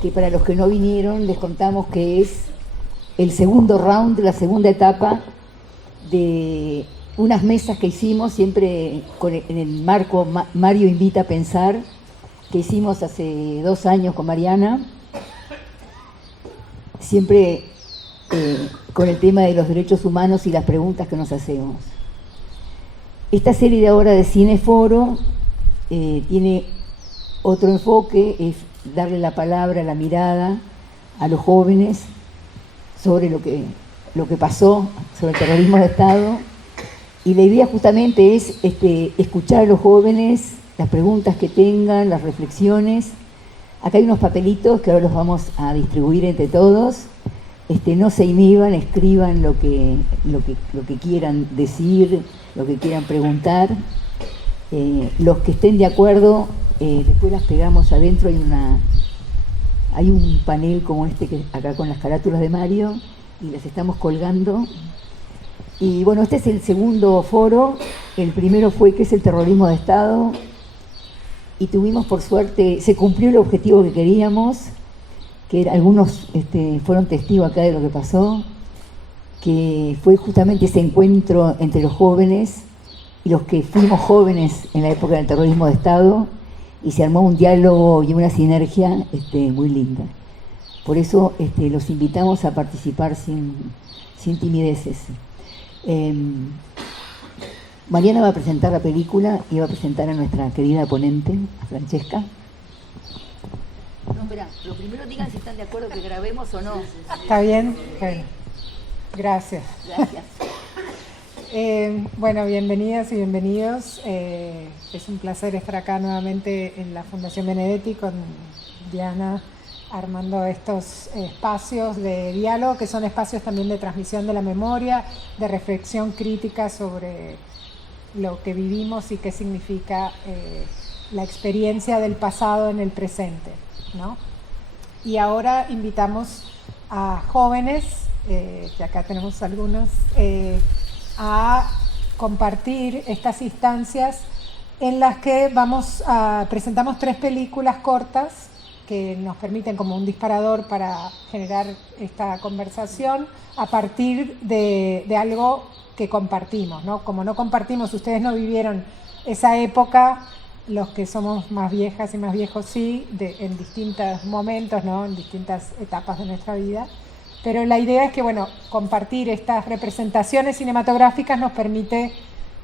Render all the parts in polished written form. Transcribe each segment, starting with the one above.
que para los que no vinieron les contamos que es el segundo round, la segunda etapa de unas mesas que hicimos siempre en el marco Mario Invita a Pensar, que hicimos hace 2 años con Mariana, siempre con el tema de los derechos humanos y las preguntas que nos hacemos. Esta serie de ahora de Cineforo tiene otro enfoque, es darle la palabra, la mirada a los jóvenes sobre lo que pasó, sobre el terrorismo de Estado, y la idea justamente es escuchar a los jóvenes, las preguntas que tengan, las reflexiones. Acá hay unos papelitos que ahora los vamos a distribuir entre todos. No se inhiban, escriban lo que quieran decir, lo que quieran preguntar. Los que estén de acuerdo, después las pegamos adentro. Hay un panel como que acá con las carátulas de Mario, y las estamos colgando. Y bueno, este es el segundo foro. El primero fue ¿qué es el terrorismo de Estado? Y tuvimos, por suerte, se cumplió el objetivo que queríamos, que algunos fueron testigos acá de lo que pasó, que fue justamente ese encuentro entre los jóvenes y los que fuimos jóvenes en la época del terrorismo de Estado, y se armó un diálogo y una sinergia muy linda. Por eso los invitamos a participar sin timideces. Mariana va a presentar la película y va a presentar a nuestra querida ponente, a Francesca. No, espera, lo primero digan si están de acuerdo que grabemos o no. ¿Está bien? Bueno, gracias. Gracias. Bueno, bienvenidas y bienvenidos. Es un placer estar acá nuevamente en la Fundación Benedetti con Diana, armando estos espacios de diálogo, que son espacios también de transmisión de la memoria, de reflexión crítica sobre lo que vivimos y qué significa la experiencia del pasado en el presente, ¿no? Y ahora invitamos a jóvenes, que acá tenemos algunos, a compartir estas instancias en las que presentamos 3 películas cortas que nos permiten como un disparador para generar esta conversación a partir de algo que compartimos, ¿no? Como no compartimos, ustedes no vivieron esa época, los que somos más viejas y más viejos sí, en distintos momentos, ¿no? En distintas etapas de nuestra vida. Pero la idea es que, bueno, compartir estas representaciones cinematográficas nos permite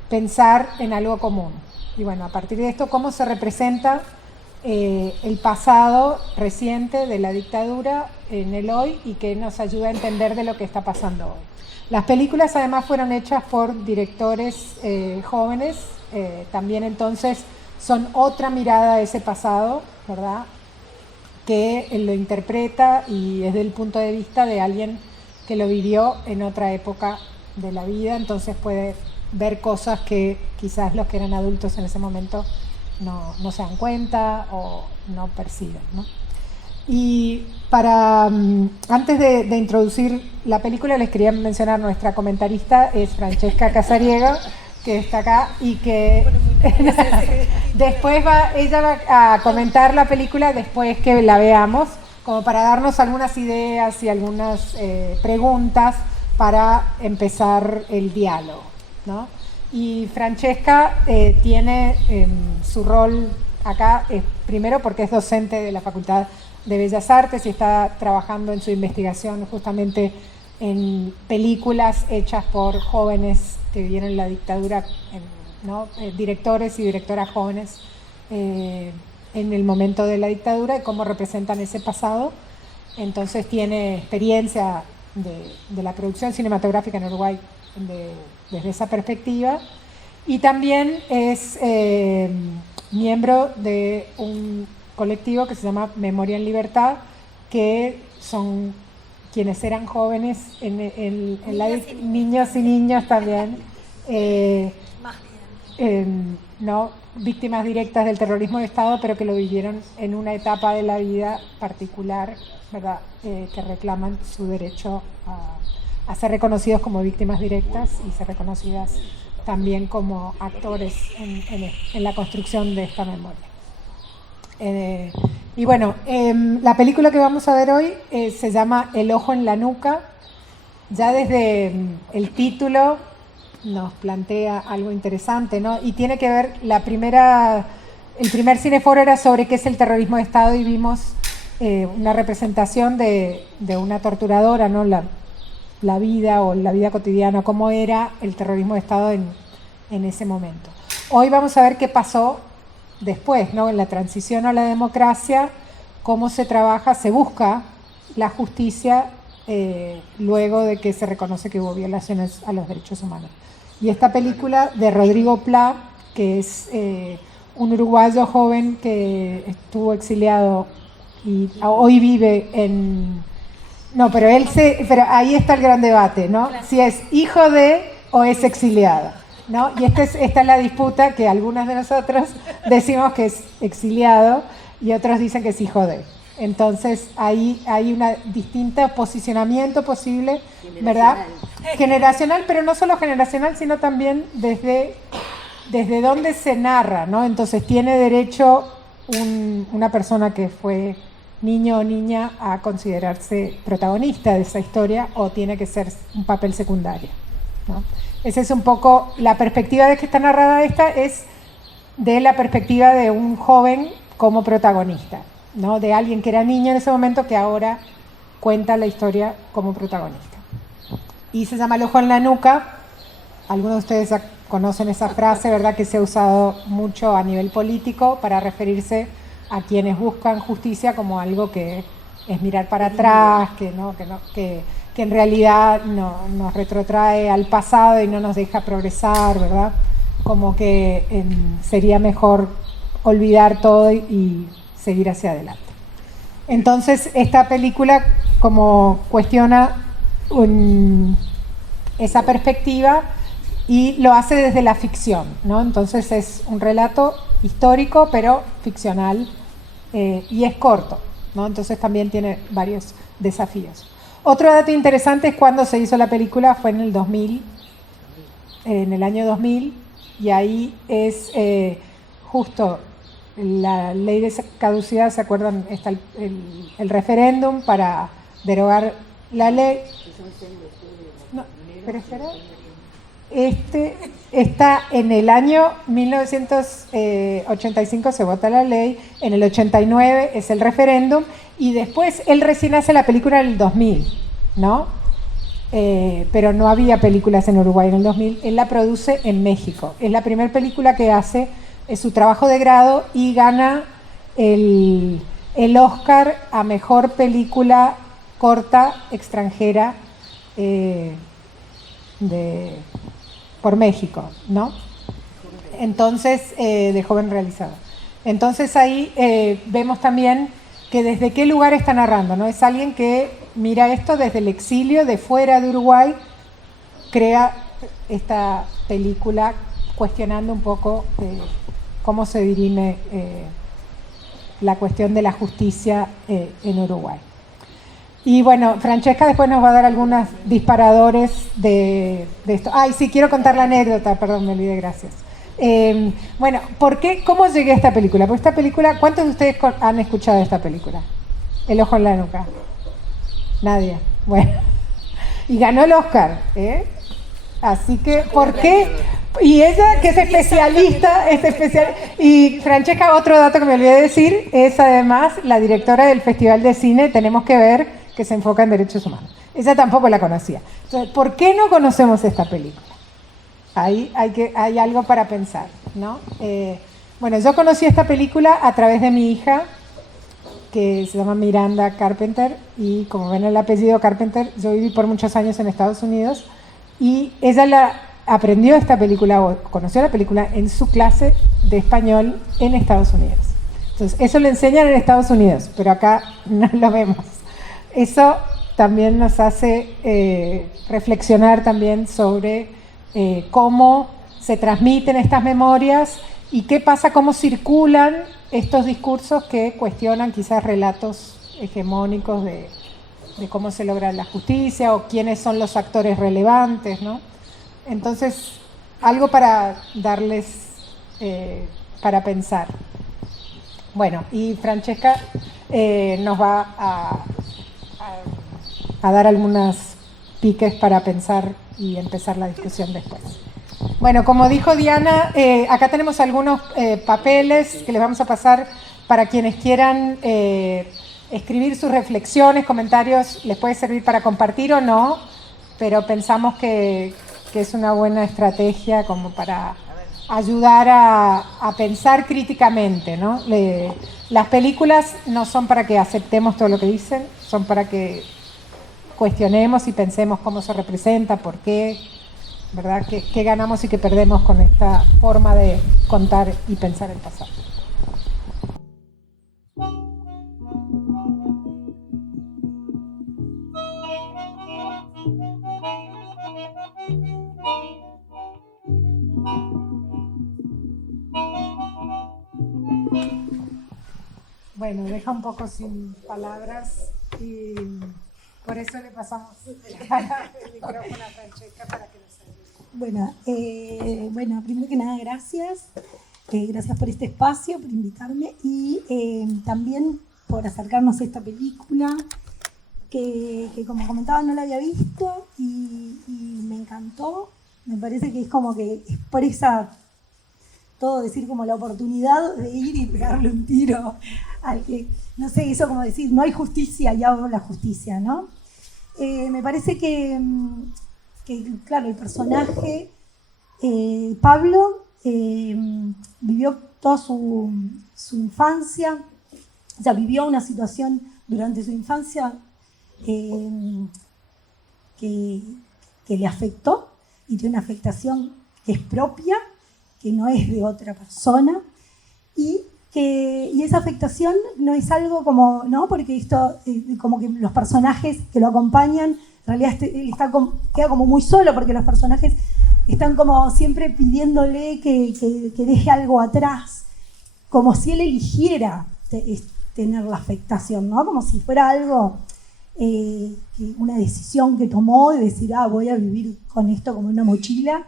pensar en algo común. Y bueno, a partir de esto, ¿cómo se representa el pasado reciente de la dictadura en el hoy y que nos ayuda a entender de lo que está pasando hoy? Las películas además fueron hechas por directores jóvenes, también entonces son otra mirada a ese pasado, ¿verdad?, que lo interpreta y es del punto de vista de alguien que lo vivió en otra época de la vida, entonces puede ver cosas que quizás los que eran adultos en ese momento no se dan cuenta o no perciben, ¿no? Y antes de introducir la película, les quería mencionar, nuestra comentarista es Francesca Casariego, que está acá y que después ella va a comentar la película después que la veamos, como para darnos algunas ideas y algunas preguntas para empezar el diálogo, ¿no? Y Francesca tiene su rol acá, primero porque es docente de la Facultad de Bellas Artes y está trabajando en su investigación justamente en películas hechas por jóvenes que vivieron la dictadura, ¿no? Directores y directoras jóvenes en el momento de la dictadura y cómo representan ese pasado. Entonces tiene experiencia de la producción cinematográfica en Uruguay desde esa perspectiva, y también es miembro de un colectivo que se llama Memoria en Libertad, que son quienes eran jóvenes niños y niños también, no víctimas directas del terrorismo de Estado, pero que lo vivieron en una etapa de la vida particular, ¿verdad?, que reclaman su derecho a ser reconocidos como víctimas directas y ser reconocidas también como actores en la construcción de esta memoria. Y bueno, la película que vamos a ver hoy se llama El ojo en la nuca. Ya desde el título nos plantea algo interesante, ¿no? Y tiene que ver, el primer cineforo era sobre qué es el terrorismo de Estado, y vimos una representación de una torturadora, ¿no? La vida o la vida cotidiana, cómo era el terrorismo de Estado en ese momento. Hoy vamos a ver qué pasó después, ¿no? En la transición a la democracia, cómo se trabaja, se busca la justicia luego de que se reconoce que hubo violaciones a los derechos humanos. Y esta película de Rodrigo Pla, que es un uruguayo joven que estuvo exiliado y hoy vive en... No, pero ahí está el gran debate, ¿no? Claro. Si es hijo de o es exiliado, ¿no? Y esta es la disputa que algunos de nosotros decimos que es exiliado y otros dicen que es hijo de. Entonces ahí hay un distinto posicionamiento posible, ¿verdad? Generacional, pero no solo generacional, sino también desde dónde se narra, ¿no? Entonces tiene derecho una persona que fue niño o niña a considerarse protagonista de esa historia, o tiene que ser un papel secundario, ¿no? Esa es un poco la perspectiva de que está narrada. Esta es de la perspectiva de un joven como protagonista, ¿no? De alguien que era niño en ese momento, que ahora cuenta la historia como protagonista. Y se llama El ojo en la nuca. Algunos de ustedes conocen esa frase, ¿verdad?, que se ha usado mucho a nivel político para referirse a quienes buscan justicia como algo que es mirar para atrás, que en realidad nos retrotrae al pasado y no nos deja progresar, ¿verdad? Como que sería mejor olvidar todo y seguir hacia adelante. Entonces, esta película como cuestiona esa perspectiva y lo hace desde la ficción, ¿no? Entonces es un relato histórico, pero ficcional, y es corto, ¿no? Entonces también tiene varios desafíos. Otro dato interesante es cuando se hizo la película, fue en el 2000, en el año 2000, y ahí es justo la ley de caducidad, ¿se acuerdan? Está el referéndum para derogar la ley. No, pero espera. Está en el año 1985 se vota la ley, en el 89 es el referéndum, y después él recién hace la película en el 2000, ¿no? Pero no había películas en Uruguay en el 2000, él la produce en México. Es la primera película que hace, es su trabajo de grado, y gana el Oscar a Mejor Película Corta Extranjera por México, ¿no? Entonces, de joven realizador. Entonces ahí vemos también que desde qué lugar está narrando, ¿no? Es alguien que mira esto desde el exilio, de fuera de Uruguay, crea esta película cuestionando un poco cómo se dirime la cuestión de la justicia en Uruguay. Y bueno, Francesca después nos va a dar algunos disparadores de esto. Ay, sí, quiero contar la anécdota, perdón, me olvidé, gracias. Bueno, ¿cómo llegué a esta película? Porque esta película, ¿cuántos de ustedes han escuchado esta película? El ojo en la nuca. Nadie. Bueno, y ganó el Oscar, ¿eh? Así que, ¿por qué? Y ella, que es especialista, y Francesca, otro dato que me olvidé de decir, es además la directora del Festival de Cine Tenemos que Ver, que se enfoca en derechos humanos. Ella tampoco la conocía. Entonces, ¿por qué no conocemos esta película? Ahí hay algo para pensar, ¿no? Bueno, yo conocí esta película a través de mi hija, que se llama Miranda Carpenter, y como ven el apellido Carpenter, yo viví por muchos años en Estados Unidos, y ella aprendió esta película, o conoció la película en su clase de español en Estados Unidos. Entonces, eso lo enseñan en Estados Unidos, pero acá no lo vemos. Eso también nos hace reflexionar también sobre cómo se transmiten estas memorias y qué pasa, cómo circulan estos discursos que cuestionan quizás relatos hegemónicos de cómo se logra la justicia o quiénes son los actores relevantes, ¿no? Entonces, algo para darles para pensar. Bueno, y Francesca nos va a dar algunos piques para pensar y empezar la discusión después. Bueno, como dijo Diana, acá tenemos algunos papeles que les vamos a pasar para quienes quieran escribir sus reflexiones, comentarios, les puede servir para compartir o no, pero pensamos que es una buena estrategia como para ayudar a pensar críticamente, ¿no? Las películas no son para que aceptemos todo lo que dicen, son para que cuestionemos y pensemos cómo se representa, por qué, ¿verdad? ¿Qué ganamos y qué perdemos con esta forma de contar y pensar el pasado? Bueno, deja un poco sin palabras y por eso le pasamos el micrófono a Francesca para que nos ayude. Bueno, primero que nada, gracias. Gracias por este espacio, por invitarme y también por acercarnos a esta película que como comentaba no la había visto y me encantó. Me parece que es como que expresa todo, decir como la oportunidad de ir y pegarle un tiro al que, no sé, eso como decir, no hay justicia y hago la justicia, ¿no? Me parece que claro, el personaje, Pablo, vivió toda su infancia, o sea, vivió una situación durante su infancia que le afectó y tiene una afectación que es propia, que no es de otra persona, y esa afectación no es algo como, ¿no? Porque esto, como que los personajes que lo acompañan, en realidad él queda como muy solo, porque los personajes están como siempre pidiéndole que deje algo atrás, como si él eligiera tener la afectación, ¿no? Como si fuera algo, una decisión que tomó de decir, voy a vivir con esto como una mochila.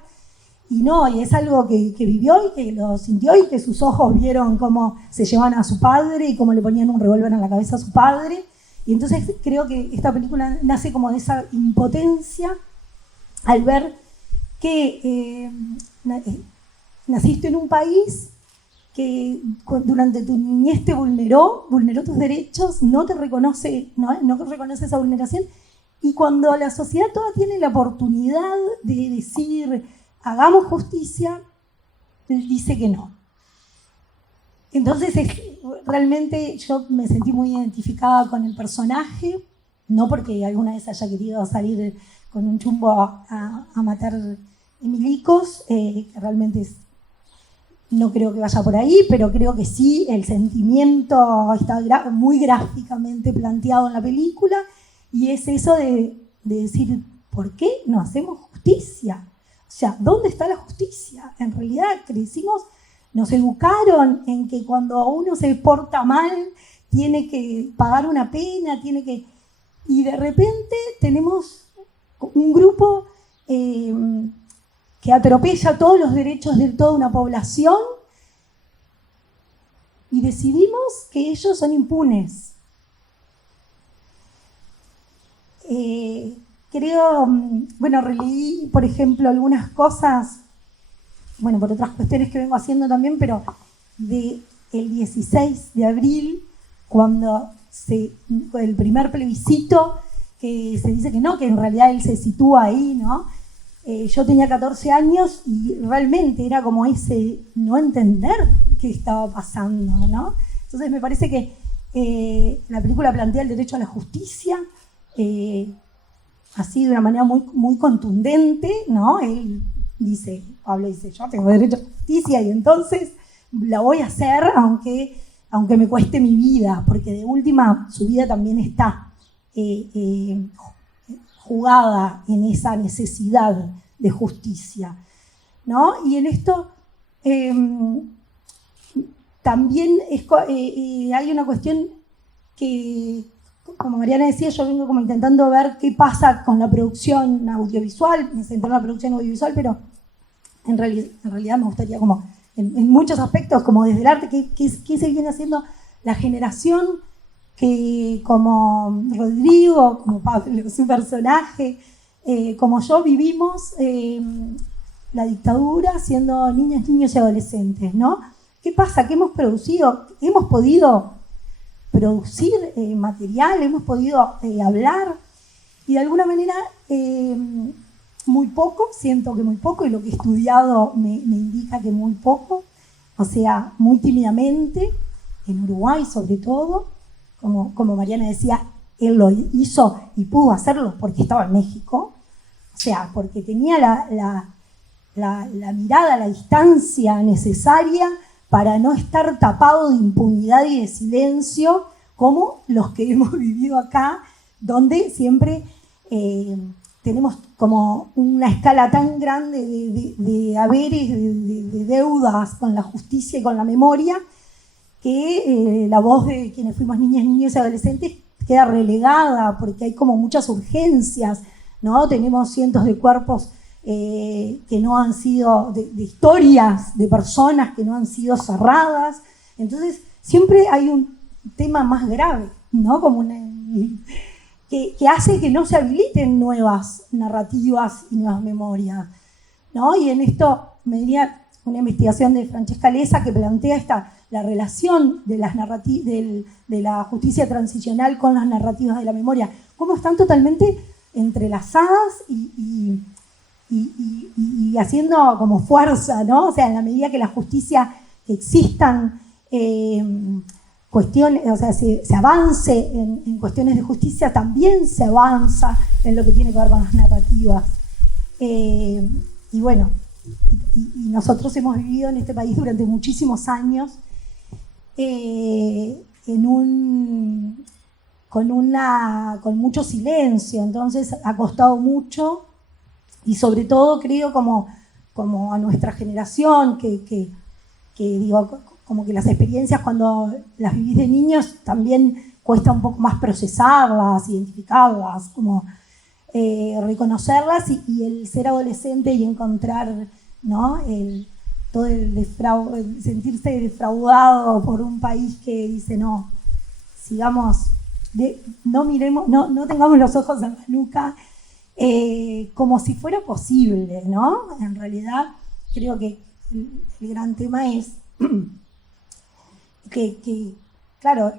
Y no, y es algo que vivió y que lo sintió y que sus ojos vieron cómo se llevaban a su padre y cómo le ponían un revólver en la cabeza a su padre. Y entonces creo que esta película nace como de esa impotencia al ver que naciste en un país que durante tu niñez te vulneró tus derechos, no te reconoce, no reconoce esa vulneración. Y cuando la sociedad toda tiene la oportunidad de decir hagamos justicia, él dice que no. Entonces, realmente yo me sentí muy identificada con el personaje, no porque alguna vez haya querido salir con un chumbo a matar milicos, que realmente no creo que vaya por ahí, pero creo que sí, el sentimiento está muy gráficamente planteado en la película, y es eso de decir, ¿por qué no hacemos justicia? O sea, ¿dónde está la justicia? En realidad crecimos, nos educaron en que cuando uno se porta mal tiene que pagar una pena, y de repente tenemos un grupo que atropella todos los derechos de toda una población y decidimos que ellos son impunes. Creo, releí, por ejemplo, algunas cosas, por otras cuestiones que vengo haciendo también, pero del 16 de abril, cuando el primer plebiscito, que se dice que no, que en realidad él se sitúa ahí, ¿no? Yo tenía 14 años y realmente era como ese no entender qué estaba pasando, ¿no? Entonces me parece que la película plantea el derecho a la justicia, así de una manera muy, muy contundente, ¿no? Pablo dice, yo tengo derecho a justicia y entonces la voy a hacer aunque me cueste mi vida, porque de última su vida también está jugada en esa necesidad de justicia, ¿no? Y en esto también hay una cuestión que, como Mariana decía, yo vengo como intentando ver qué pasa con la producción audiovisual, me centré en la producción audiovisual, pero en realidad me gustaría como, en muchos aspectos, como desde el arte, qué se viene haciendo la generación que como Rodrigo, como Pablo, su personaje, como yo vivimos la dictadura siendo niñas, niños y adolescentes, ¿no? ¿Qué pasa? ¿Qué hemos producido? Hemos podido producir material, hemos podido hablar, y de alguna manera muy poco, siento que muy poco, y lo que he estudiado me indica que muy poco, o sea, muy tímidamente, en Uruguay sobre todo, como Mariana decía, él lo hizo y pudo hacerlo porque estaba en México, o sea, porque tenía la mirada, la distancia necesaria para no estar tapado de impunidad y de silencio como los que hemos vivido acá, donde siempre tenemos como una escala tan grande de haberes, de deudas con la justicia y con la memoria, que la voz de quienes fuimos niñas, niños y adolescentes queda relegada porque hay como muchas urgencias, ¿no? Tenemos cientos de cuerpos que no han sido, de historias de personas que no han sido cerradas. Entonces, siempre hay un tema más grave, ¿no? Como que hace que no se habiliten nuevas narrativas y nuevas memorias, ¿no? Y en esto me diría una investigación de Francesca Lesa que plantea la relación de la justicia transicional con las narrativas de la memoria, cómo están totalmente entrelazadas y haciendo como fuerza, ¿no? O sea, en la medida que la justicia existan cuestiones, o sea, se avance en cuestiones de justicia, también se avanza en lo que tiene que ver con las narrativas. Y bueno, y nosotros hemos vivido en este país durante muchísimos años con mucho silencio, entonces ha costado mucho, y sobre todo creo como a nuestra generación, que digo, como que las experiencias cuando las vivís de niños también cuesta un poco más procesarlas, identificarlas, como reconocerlas, y el ser adolescente y encontrar, ¿no? Todo el sentirse defraudado por un país que dice no, sigamos, no miremos, no tengamos los ojos en la nuca, como si fuera posible, ¿no? En realidad creo que el gran tema es que claro,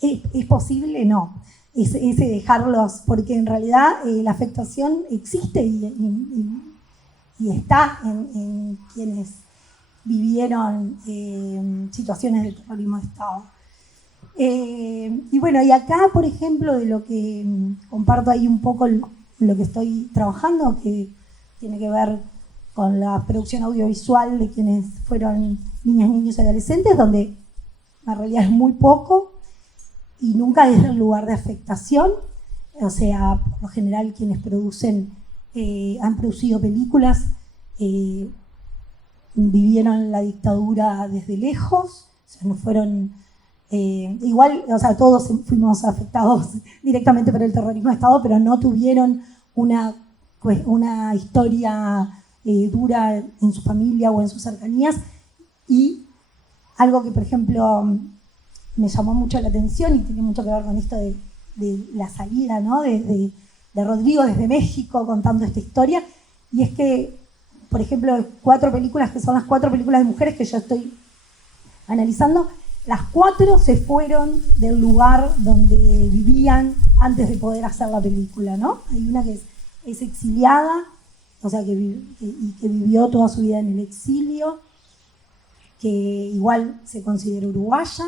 es posible, no, ese dejarlos, porque en realidad la afectación existe y está en quienes vivieron situaciones de terrorismo de Estado. Y bueno, y acá, por ejemplo, de lo que comparto ahí un poco lo que estoy trabajando, que tiene que ver con la producción audiovisual de quienes fueron niñas, niños y adolescentes, donde la realidad es muy poco y nunca desde el lugar de afectación. O sea, por lo general quienes producen, han producido películas, vivieron la dictadura desde lejos, o sea, no fueron... igual, o sea, todos fuimos afectados directamente por el terrorismo de Estado, pero no tuvieron una historia dura en su familia o en sus cercanías. Y algo que, por ejemplo, me llamó mucho la atención y tiene mucho que ver con esto de la salida, ¿no? de Rodrigo desde México contando esta historia, y es que, por ejemplo, 4 películas que son las 4 películas de mujeres que yo estoy analizando, las 4 se fueron del lugar donde vivían antes de poder hacer la película, ¿no? Hay una que es exiliada, o sea, que vivió toda su vida en el exilio, que igual se considera uruguaya,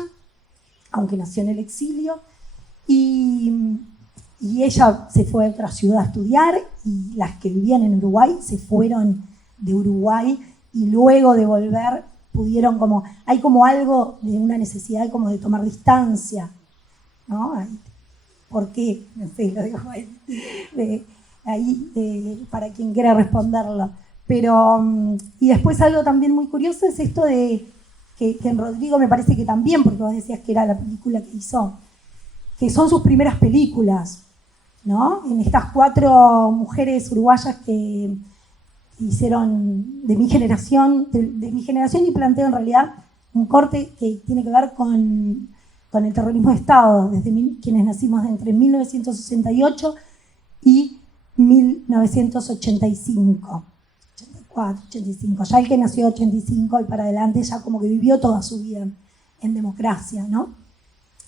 aunque nació en el exilio, y ella se fue a otra ciudad a estudiar, y las que vivían en Uruguay se fueron de Uruguay, y luego de volver pudieron hay como algo de una necesidad como de tomar distancia, ¿no? ¿Por qué? No sé, lo digo ahí para quien quiera responderlo. Pero, y después algo también muy curioso es esto de que en Rodrigo me parece que también, porque vos decías que era la película que hizo, que son sus primeras películas, ¿no? En estas 4 mujeres uruguayas que hicieron de mi generación, y planteo en realidad un corte que tiene que ver con con el terrorismo de Estado, desde quienes nacimos entre 1968 y 1985. 84, 85. Ya el que nació 85 y para adelante ya como que vivió toda su vida en democracia, ¿no?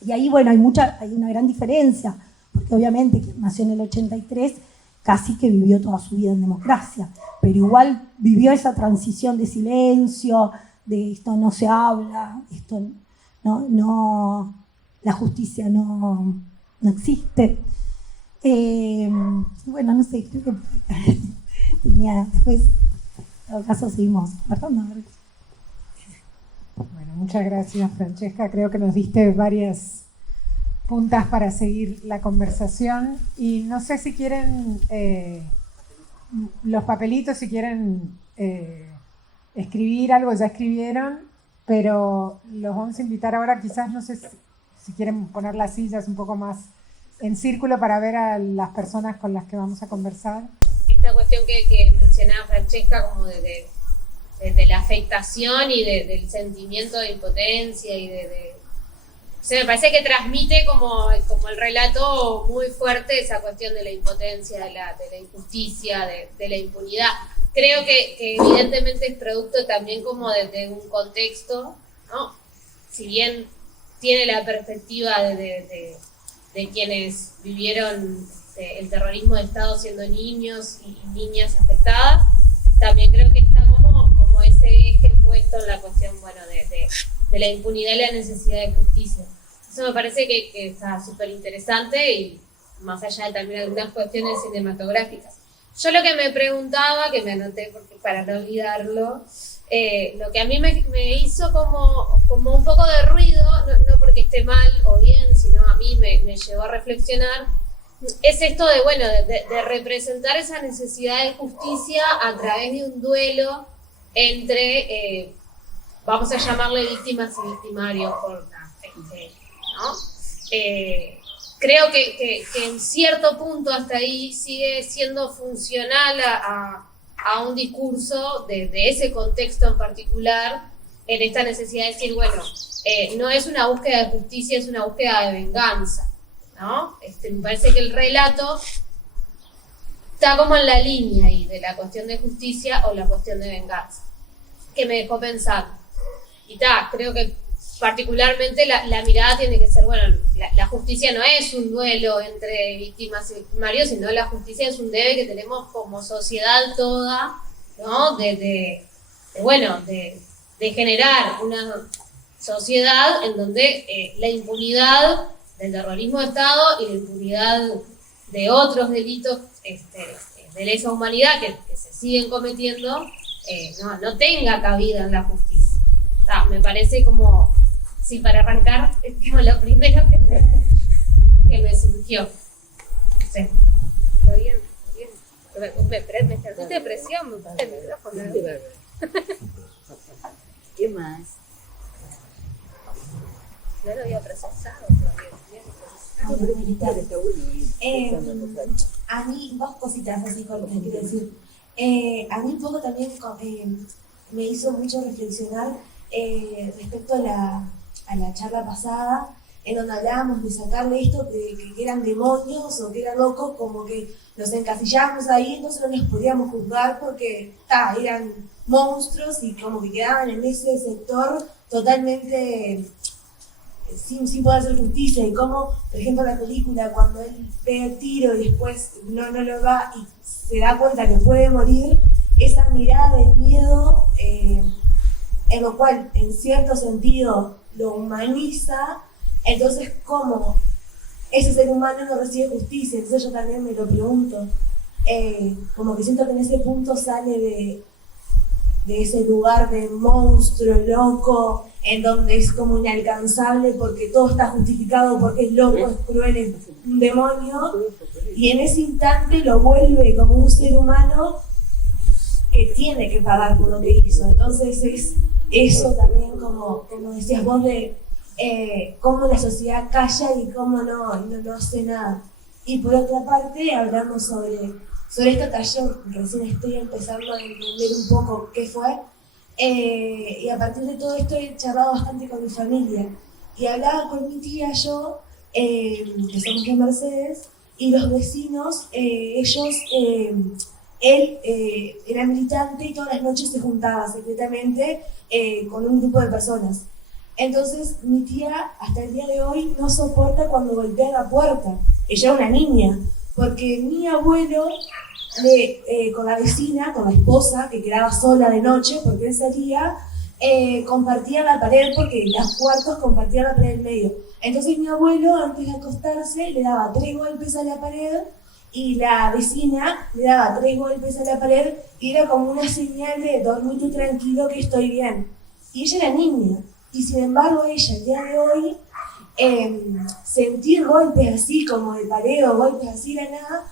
Y ahí, bueno, hay una gran diferencia, porque obviamente quien nació en el 83 casi que vivió toda su vida en democracia, pero igual vivió esa transición de silencio, de esto no se habla, esto no la justicia no existe. Bueno, no sé, creo que tenía, después, en todo caso, seguimos conversando. Bueno, muchas gracias, Francesca. Creo que nos diste varias puntas para seguir la conversación. Y no sé si quieren los papelitos, si quieren escribir algo, ya escribieron, pero los vamos a invitar ahora, quizás, no sé si quieren poner las sillas un poco más en círculo para ver a las personas con las que vamos a conversar. Esta cuestión que mencionaba Francesca, como de la afectación y del sentimiento de impotencia y o sea, me parece que transmite como el relato muy fuerte esa cuestión de la impotencia, de la injusticia, de la impunidad. Creo que evidentemente es producto también como de un contexto, ¿no? Si bien tiene la perspectiva de quienes vivieron el terrorismo de Estado siendo niños y niñas afectadas, también creo que está como ese eje puesto en la cuestión, bueno, de la impunidad y la necesidad de justicia. Eso me parece que está súper interesante y más allá de también algunas cuestiones cinematográficas. Yo lo que me preguntaba, que me anoté porque para no olvidarlo, lo que a mí me hizo como un poco de ruido, no porque esté mal o bien, sino a mí me llevó a reflexionar, es esto de representar esa necesidad de justicia a través de un duelo entre, vamos a llamarle víctimas y victimarios, ¿no? Creo que en cierto punto hasta ahí sigue siendo funcional a un discurso de ese contexto en particular, en esta necesidad de decir, bueno, no es una búsqueda de justicia, es una búsqueda de venganza, ¿no? Me parece que el relato está como en la línea ahí de la cuestión de justicia o la cuestión de venganza, que me dejó pensando. Y creo que particularmente la mirada tiene que ser, bueno, la justicia no es un duelo entre víctimas y victimarios, sino la justicia es un debe que tenemos como sociedad toda, ¿no? De generar una sociedad en donde la impunidad del terrorismo de Estado y la impunidad de otros delitos de lesa humanidad que se siguen cometiendo no tenga cabida en la justicia. Me parece como, sí, para arrancar, es como lo primero que me surgió. No sé, ¿todo bien? Me sentiste presión, me puse el micrófono. ¿Qué más? No lo había procesado todavía. A mí, dos cositas así cortas, quiero decir. A mí un poco también me hizo mucho reflexionar respecto a la charla pasada, en donde hablábamos de sacarle esto de que eran demonios o que eran locos, como que nos encasillábamos ahí, entonces no les podíamos juzgar porque eran monstruos y como que quedaban en ese sector totalmente sin poder hacer justicia. Y como, por ejemplo, la película, cuando él pega el tiro y después no lo va y se da cuenta que puede morir, esa mirada de miedo, en lo cual en cierto sentido lo humaniza, entonces ¿cómo ese ser humano no recibe justicia? Entonces yo también me lo pregunto, como que siento que en ese punto sale de ese lugar de monstruo, loco, en donde es como inalcanzable porque todo está justificado, porque es loco, es cruel, es un demonio, y en ese instante lo vuelve como un ser humano que tiene que pagar por lo que hizo. Entonces es eso también, como decías vos, de cómo la sociedad calla y cómo no hace nada. Y por otra parte, hablamos sobre esta taller, recién estoy empezando a entender un poco qué fue, y a partir de todo esto he charlado bastante con mi familia, Y hablaba con mi tía yo, que somos de Mercedes, y los vecinos, ellos, él era militante y todas las noches se juntaba secretamente con un grupo de personas. Entonces mi tía hasta el día de hoy no soporta cuando golpea la puerta. Ella era una niña, porque mi abuelo con la vecina, con la esposa, que quedaba sola de noche porque él salía, compartía la pared, porque los cuartos compartían la pared en medio. Entonces mi abuelo, antes de acostarse, le daba 3 golpes a la pared y la vecina le daba 3 golpes a la pared y era como una señal de dormite tranquilo que estoy bien. Y ella era niña, y sin embargo ella, el día de hoy, sentir golpes así como de pared o golpes así de nada,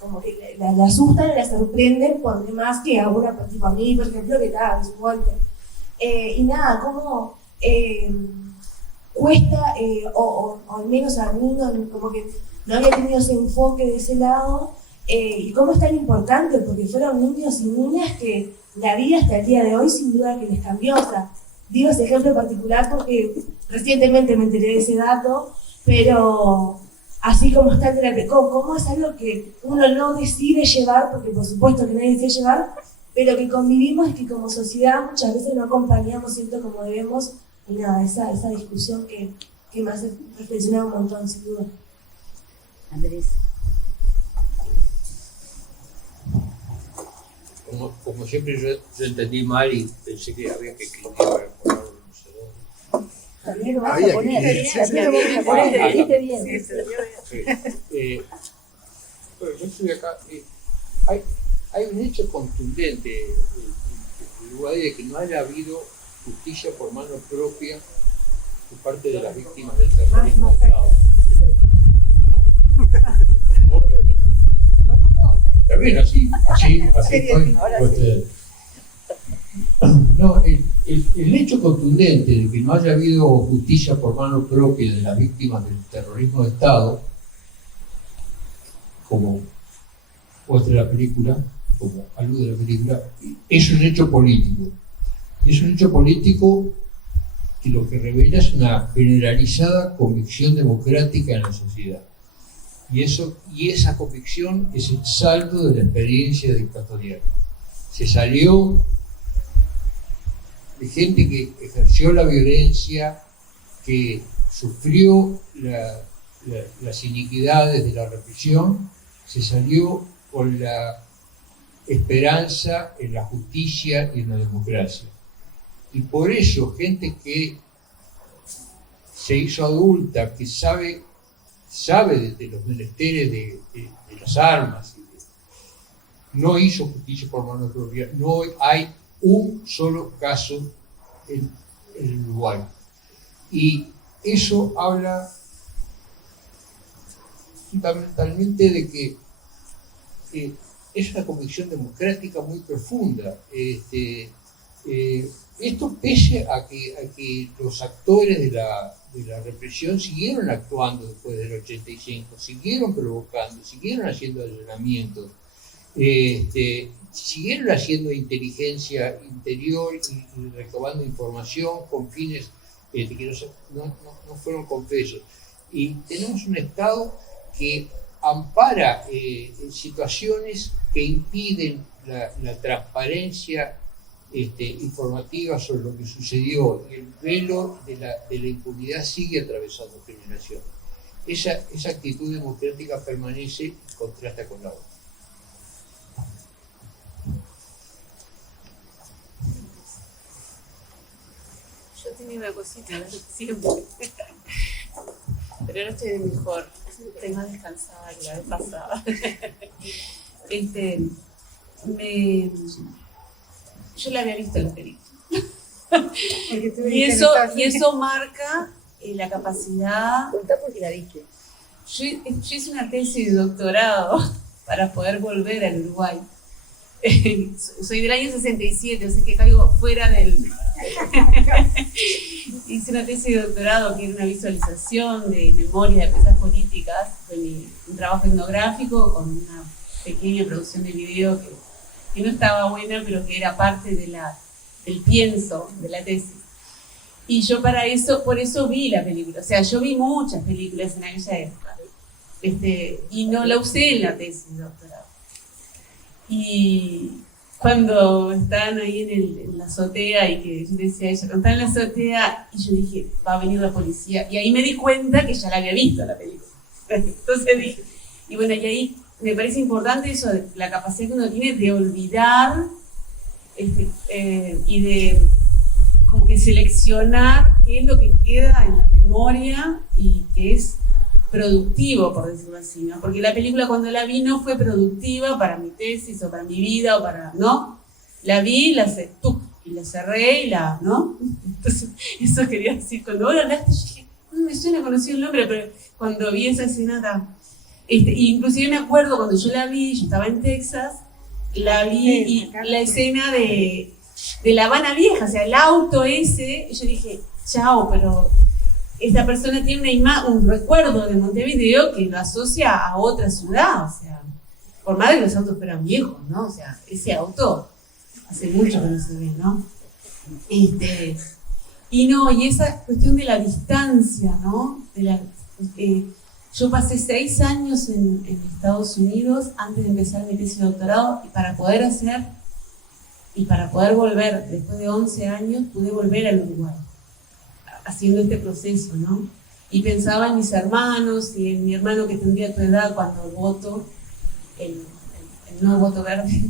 como que la asustan y la sorprenden por demás que a una, tipo a mí, por ejemplo, que estaba su golpe. Y nada, como cuesta, o al menos a mí, como que no había tenido ese enfoque de ese lado, y cómo es tan importante, porque fueron niños y niñas que la vida hasta el día de hoy sin duda que les cambió. O sea, digo ese ejemplo particular porque recientemente me enteré de ese dato, pero así como está el terapia, cómo es algo que uno no decide llevar, porque por supuesto que nadie decide llevar, pero que convivimos y que como sociedad muchas veces no acompañamos, siento, como debemos, y nada, esa discusión que me hace reflexionar un montón, sin duda. Andrés. Como siempre yo entendí mal y pensé que había que escribir para ponerlo no sé dónde. También lo vas Había a poner, que- también lo vas a poner, lo dijiste bien. Bueno, yo estoy acá. Hay un hecho contundente en Uruguay de que no haya habido justicia por mano propia por parte de las víctimas del terrorismo de Estado. No. Está bien, así estoy. No, el hecho contundente de que no haya habido justicia por mano propia de las víctimas del terrorismo de Estado, como muestra la película, como alude la película, es un hecho político. Es un hecho político que lo que revela es una generalizada convicción democrática en la sociedad. Y esa convicción es el saldo de la experiencia dictatorial. Se salió de gente que ejerció la violencia, que sufrió las iniquidades de la represión, se salió con la esperanza en la justicia y en la democracia. Y por eso gente que se hizo adulta, que sabe de los menesteres de las armas, no hizo justicia por mano propia. No hay un solo caso en Uruguay. Y eso habla fundamentalmente de que es una convicción democrática muy profunda. Esto pese a que los actores de la represión siguieron actuando después del 85, siguieron provocando, siguieron haciendo allanamientos, siguieron haciendo inteligencia interior y recabando información con fines que no fueron confesos. Y tenemos un Estado que ampara situaciones que impiden la transparencia informativa sobre lo que sucedió, y el velo de la impunidad sigue atravesando generaciones. Esa actitud democrática permanece y contrasta con la otra. Yo tenía una cosita siempre, pero ahora estoy de mejor, estoy más descansada que la vez pasada. Yo la había visto en la película. Y eso marca la capacidad. Contá por qué la viste. Yo hice una tesis de doctorado para poder volver al Uruguay. Soy del año 67, o sea que caigo fuera del... Hice una tesis de doctorado que era una visualización de memoria de piezas políticas, un trabajo etnográfico con una pequeña producción de video que no estaba buena, pero que era parte del pienso de la tesis. Y yo por eso vi la película. O sea, yo vi muchas películas en aquella época. Y no la usé en la tesis de doctorado. Y cuando estaban ahí en la azotea y que yo decía a ella, cuando estaba en la azotea, y yo dije, va a venir la policía. Y ahí me di cuenta que ya la había visto la película. Entonces dije, y bueno, y ahí me parece importante eso, de la capacidad que uno tiene de olvidar y de como que seleccionar qué es lo que queda en la memoria y que es productivo, por decirlo así, ¿no? Porque la película cuando la vi no fue productiva para mi tesis o para mi vida o para, ¿no? La vi, y la cerré y ¿no? Entonces, eso quería decir, cuando vos hablaste, yo dije, no me suena conocido el nombre, pero cuando vi esa escena, inclusive me acuerdo cuando yo la vi, yo estaba en Texas, la vi y la escena de La Habana Vieja, o sea, el auto ese, y yo dije, chao, pero esta persona tiene un recuerdo de Montevideo que lo asocia a otra ciudad, o sea, por más de que los autos fueran viejos, ¿no? O sea, ese auto hace mucho que no se ve, ¿no? Y esa cuestión de la distancia, ¿no? Yo pasé 6 años en Estados Unidos antes de empezar mi tesis de doctorado, y para poder volver, después de 11 años, pude volver al Uruguay, haciendo este proceso, ¿no? Y pensaba en mis hermanos y en mi hermano que tendría tu edad cuando votó el nuevo voto verde,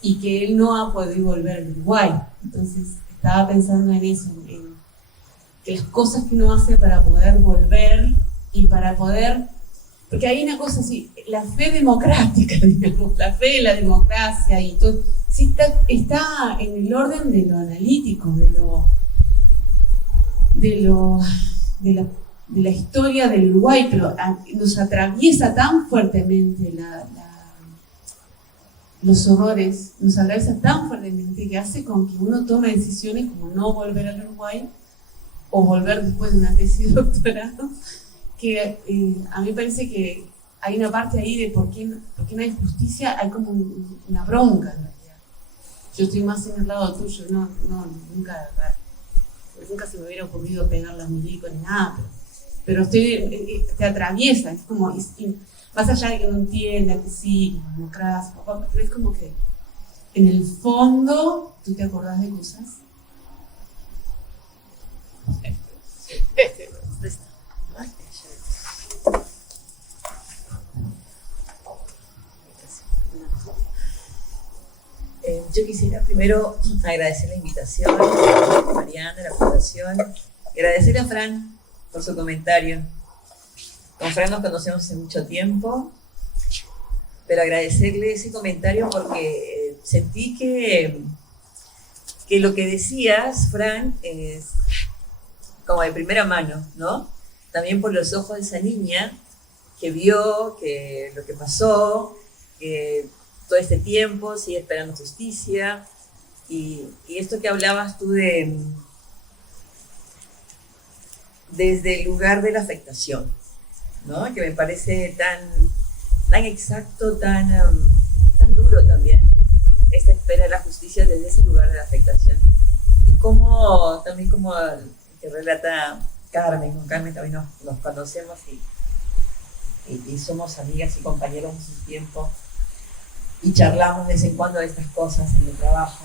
y que él no ha podido volver al Uruguay. Entonces estaba pensando en eso, en que las cosas que uno hace para poder volver y para poder... Porque hay una cosa así, la fe democrática, digamos, la fe en la democracia y todo, sí está en el orden de lo analítico, de la historia del Uruguay, pero nos atraviesa tan fuertemente los horrores, nos atraviesa tan fuertemente que hace con que uno tome decisiones como no volver al Uruguay o volver después de una tesis de doctorado, que a mí me parece que hay una parte ahí de por qué no hay justicia, hay como una bronca en realidad. Yo estoy más en el lado tuyo, nunca se me hubiera ocurrido pegarle a Milico ni nada, pero te atraviesa, es como, más allá de que no entienda que sí, que democracia, pero es como que en el fondo tú te acordás de cosas. Yo quisiera primero agradecer la invitación a Mariana, a la Fundación, y agradecerle a Fran por su comentario. Con Fran nos conocemos hace mucho tiempo, pero agradecerle ese comentario porque sentí que lo que decías, Fran, es como de primera mano, ¿no? También por los ojos de esa niña que vio que lo que pasó, que todo este tiempo sigue esperando justicia, y esto que hablabas tú desde el lugar de la afectación, ¿no? Que me parece tan exacto, tan duro también, esta espera de la justicia desde ese lugar de la afectación. Y también como que relata Carmen, con Carmen también nos conocemos y somos amigas y compañeros hace un tiempo, y charlamos de vez en cuando de estas cosas en el trabajo.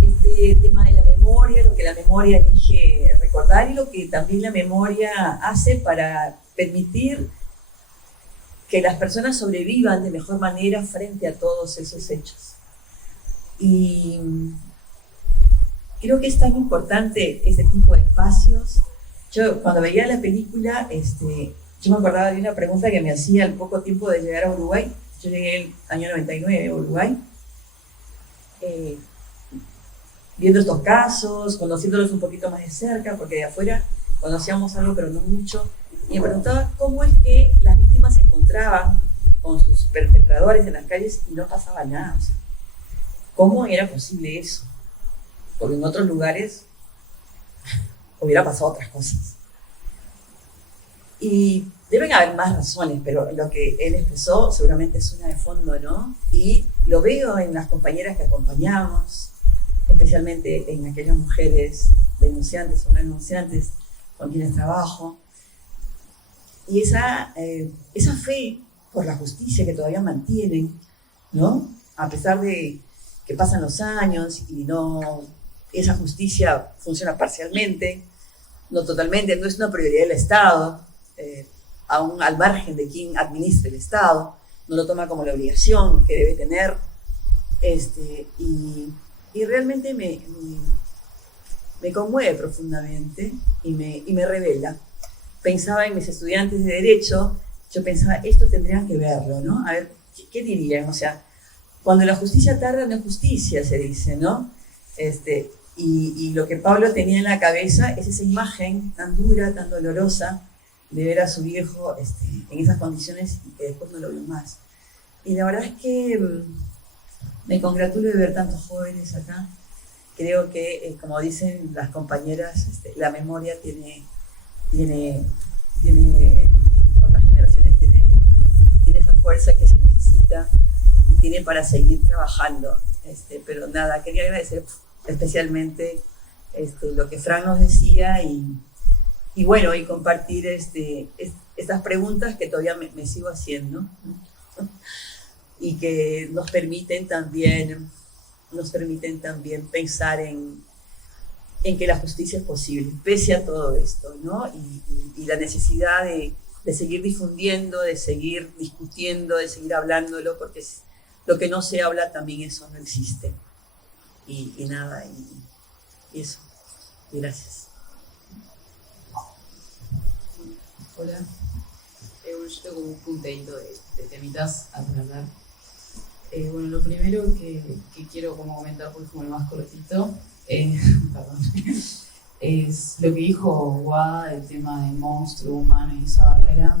Este tema de la memoria, lo que la memoria elige recordar y lo que también la memoria hace para permitir que las personas sobrevivan de mejor manera frente a todos esos hechos. Y creo que es tan importante este tipo de espacios. Yo cuando veía la película, yo me acordaba de una pregunta que me hacía al poco tiempo de llegar a Uruguay. Yo llegué el año 99 a Uruguay, viendo estos casos, conociéndolos un poquito más de cerca, porque de afuera conocíamos algo, pero no mucho. Y me preguntaba cómo es que las víctimas se encontraban con sus perpetradores en las calles y no pasaba nada. O sea, ¿cómo era posible eso? Porque en otros lugares hubiera pasado otras cosas. Y deben haber más razones, pero lo que él expresó seguramente es una de fondo, ¿no? Y lo veo en las compañeras que acompañamos, especialmente en aquellas mujeres denunciantes o no denunciantes con quienes trabajo. Y esa fe por la justicia que todavía mantienen, ¿no? A pesar de que pasan los años y esa justicia funciona parcialmente, no totalmente, no es una prioridad del Estado, aún al margen de quien administre el Estado, no lo toma como la obligación que debe tener, y realmente me conmueve profundamente y me revela. Pensaba en mis estudiantes de Derecho, yo pensaba, esto tendrían que verlo, ¿no? A ver, ¿qué dirían? O sea, cuando la justicia tarda no es justicia, se dice, ¿no? Y lo que Pablo tenía en la cabeza es esa imagen tan dura, tan dolorosa, de ver a su viejo en esas condiciones y que después no lo vio más. Y la verdad es que me congratulo de ver tantos jóvenes acá. Creo que, como dicen las compañeras, la memoria tiene otras generaciones, tiene esa fuerza que se necesita y tiene para seguir trabajando. Pero nada, quería agradecer especialmente lo que Fran nos decía y bueno, y compartir estas preguntas que todavía me sigo haciendo y que nos permiten también pensar en que la justicia es posible, pese a todo esto, ¿no? Y la necesidad de seguir difundiendo, de seguir discutiendo, de seguir hablándolo, porque lo que no se habla también eso no existe. Y nada, y eso. Y gracias. Hola. Bueno, yo tengo un punteíto de temitas a tratar. Bueno, lo primero que quiero como comentar, porque es como el más cortito, perdón, es lo que dijo Guada del tema del monstruo humano y esa barrera,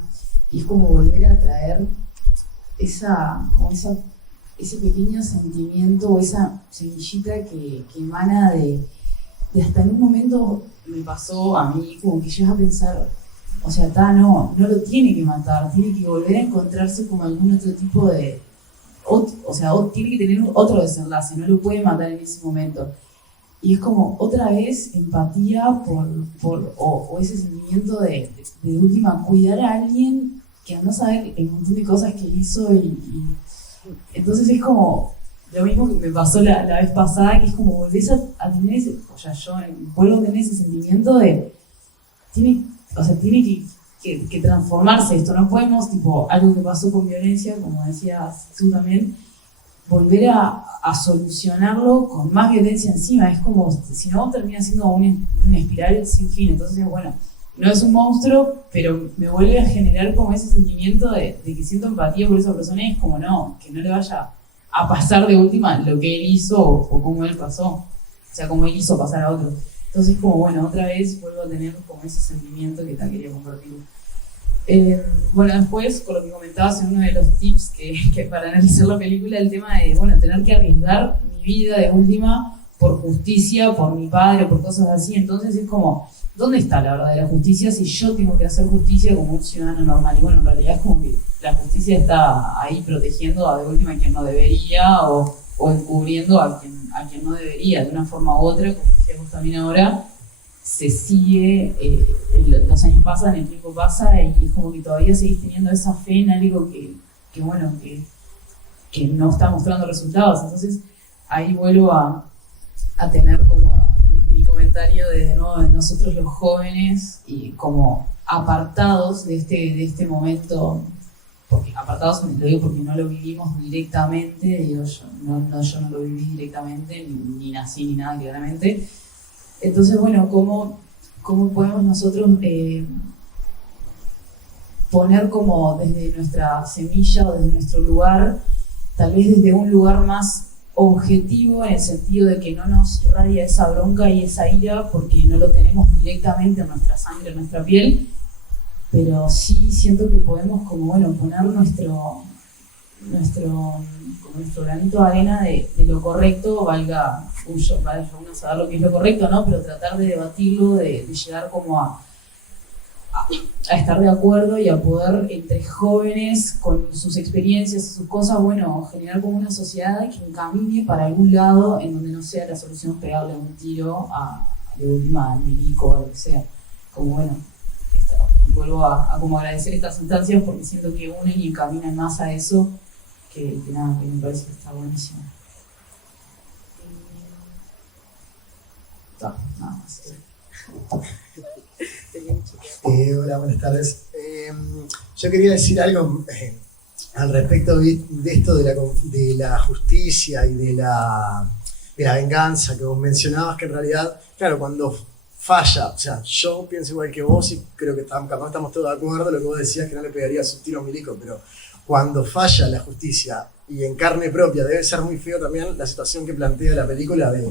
y es como volver a traer ese pequeño sentimiento o esa semillita que emana de hasta en un momento me pasó a mí, como que llegas a pensar, o sea, no lo tiene que matar, tiene que volver a encontrarse con algún otro tipo de, tiene que tener otro desenlace, no lo puede matar en ese momento. Y es como otra vez empatía o ese sentimiento de última cuidar a alguien que anda a saber el montón de cosas que hizo y entonces es como lo mismo que me pasó la vez pasada, que es como volvés a tener ese, o sea, yo vuelvo a tener ese sentimiento de tiene que transformarse esto, no podemos, tipo, algo que pasó con violencia, como decías tú también, volver a solucionarlo con más violencia encima, es como, si no termina siendo una espiral sin fin. Entonces, bueno, no es un monstruo, pero me vuelve a generar como ese sentimiento de que siento empatía por esa persona y es como que no le vaya a pasar de última lo que él hizo o como él pasó, o sea, como él hizo pasar a otro. Entonces, como bueno, otra vez vuelvo a tener como ese sentimiento que te quería compartir. Bueno, después, con lo que comentabas en uno de los tips que para analizar la película, el tema de, bueno, tener que arriesgar mi vida de última por justicia, por mi padre, por cosas así. Entonces es como, ¿dónde está la verdadera justicia si yo tengo que hacer justicia como un ciudadano normal? Y bueno, en realidad es como que la justicia está ahí protegiendo a de última a quien no debería o encubriendo a quien no debería, de una forma u otra, como decíamos también ahora. Se sigue, los años pasan, el tiempo pasa y es como que todavía seguís teniendo esa fe en algo que no está mostrando resultados. Entonces ahí vuelvo a tener como mi comentario de nuevo de nosotros los jóvenes y como apartados de este momento, porque apartados lo digo porque no lo vivimos directamente, digo, yo no lo viví directamente, ni nací ni nada claramente. Entonces, bueno, ¿cómo podemos nosotros poner como desde nuestra semilla o desde nuestro lugar, tal vez desde un lugar más objetivo en el sentido de que no nos irradia esa bronca y esa ira porque no lo tenemos directamente en nuestra sangre, en nuestra piel, pero sí siento que podemos como, bueno, poner nuestro granito de arena de lo correcto, valga uno saber lo que es lo correcto, ¿no? Pero tratar de debatirlo, de llegar como a estar de acuerdo y a poder, entre jóvenes, con sus experiencias y sus cosas, bueno, generar como una sociedad que encamine para algún lado en donde no sea la solución pegarle un tiro de última al milico o a lo que sea. Como bueno, vuelvo a como agradecer estas instancias porque siento que unen y encaminan más a eso que nada, que me parece que está buenísimo. Nada más. Hola, buenas tardes. Yo quería decir algo al respecto de esto de la justicia y de la venganza que vos mencionabas, que en realidad, claro, cuando falla, o sea, yo pienso igual que vos y creo que capaz estamos todos de acuerdo, lo que vos decías que no le pegarías un tiro a Milico, pero cuando falla la justicia y en carne propia, debe ser muy feo también la situación que plantea la película de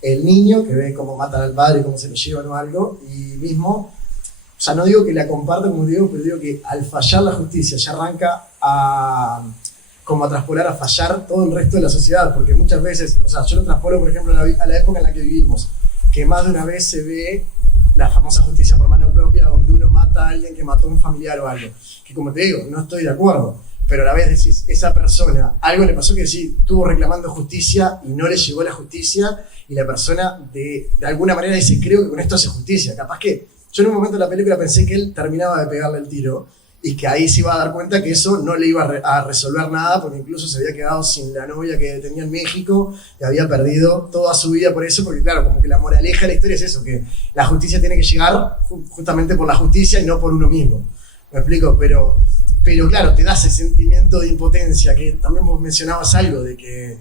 el niño que ve cómo matan al padre, cómo se lo llevan o algo, y mismo, o sea, no digo que la comparto como digo, pero digo que al fallar la justicia ya arranca como a traspolar, a fallar todo el resto de la sociedad, porque muchas veces, o sea, yo lo traspolo, por ejemplo, a la época en la que vivimos, que más de una vez se ve la famosa justicia por mano propia, donde uno mata a alguien que mató a un familiar o algo, que como te digo, no estoy de acuerdo, pero a la vez decís, esa persona, algo le pasó que sí, estuvo reclamando justicia y no le llegó la justicia, y la persona de alguna manera dice, creo que con esto hace justicia, capaz que, yo en un momento de la película pensé que él terminaba de pegarle el tiro, y que ahí se iba a dar cuenta que eso no le iba a resolver nada, porque incluso se había quedado sin la novia que tenía en México, y había perdido toda su vida por eso, porque claro, como que la moraleja de la historia es eso, que la justicia tiene que llegar justamente por la justicia y no por uno mismo. ¿Me explico? Pero claro, te da ese sentimiento de impotencia, que también vos mencionabas algo, de que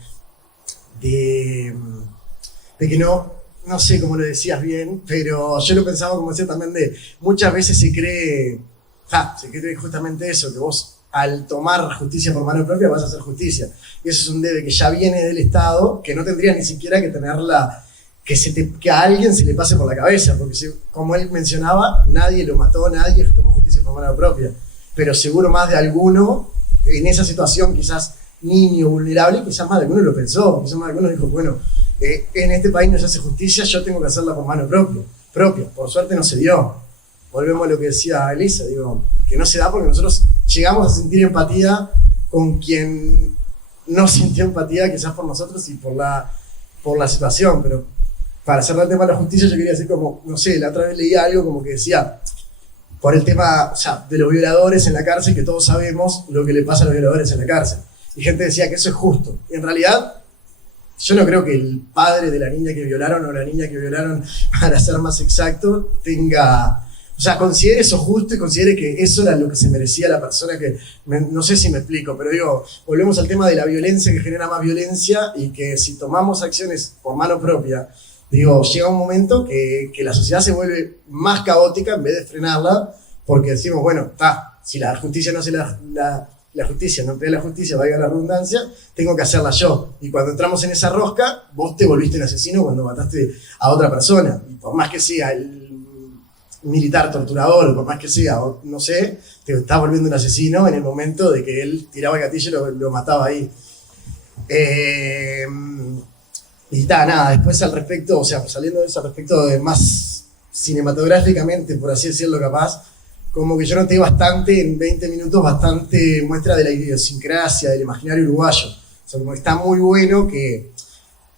no sé cómo lo decías bien, pero yo lo pensaba como decía también de, muchas veces se cree justamente eso, que vos al tomar justicia por mano propia vas a hacer justicia. Y eso es un debe que ya viene del Estado, que no tendría ni siquiera que tenerla, que a alguien se le pase por la cabeza, porque como él mencionaba, nadie lo mató, nadie tomó justicia por mano propia. Pero seguro más de alguno, en esa situación, quizás niño, vulnerable, quizás más de alguno lo pensó, quizás más de alguno dijo, bueno, en este país no se hace justicia, yo tengo que hacerla por mano propia. Por suerte no se dio. Volvemos a lo que decía Elisa, digo, que no se da porque nosotros llegamos a sentir empatía con quien no sintió empatía quizás por nosotros y por la situación, pero para cerrar el tema de la justicia yo quería decir como, no sé, la otra vez leía algo como que decía, por el tema, o sea, de los violadores en la cárcel, que todos sabemos lo que le pasa a los violadores en la cárcel, y gente decía que eso es justo, y en realidad yo no creo que el padre de la niña que violaron o la niña que violaron, para ser más exacto, o sea, considere eso justo y considere que eso era lo que se merecía la persona que... No sé si me explico, pero digo, volvemos al tema de la violencia que genera más violencia y que si tomamos acciones por mano propia, digo, llega un momento que la sociedad se vuelve más caótica en vez de frenarla, porque decimos, bueno, si la justicia no se la justicia no te da la justicia, valga la redundancia, tengo que hacerla yo. Y cuando entramos en esa rosca, vos te volviste un asesino cuando mataste a otra persona. Y por más que sea el militar torturador, o por más que sea, o no sé, te estás volviendo un asesino en el momento de que él tiraba el gatillo y lo mataba ahí. Y nada, después al respecto, o sea, saliendo de eso al respecto de más cinematográficamente, por así decirlo capaz, como que yo noté bastante, en 20 minutos, bastante muestra de la idiosincrasia, del imaginario uruguayo. O sea, como está muy bueno que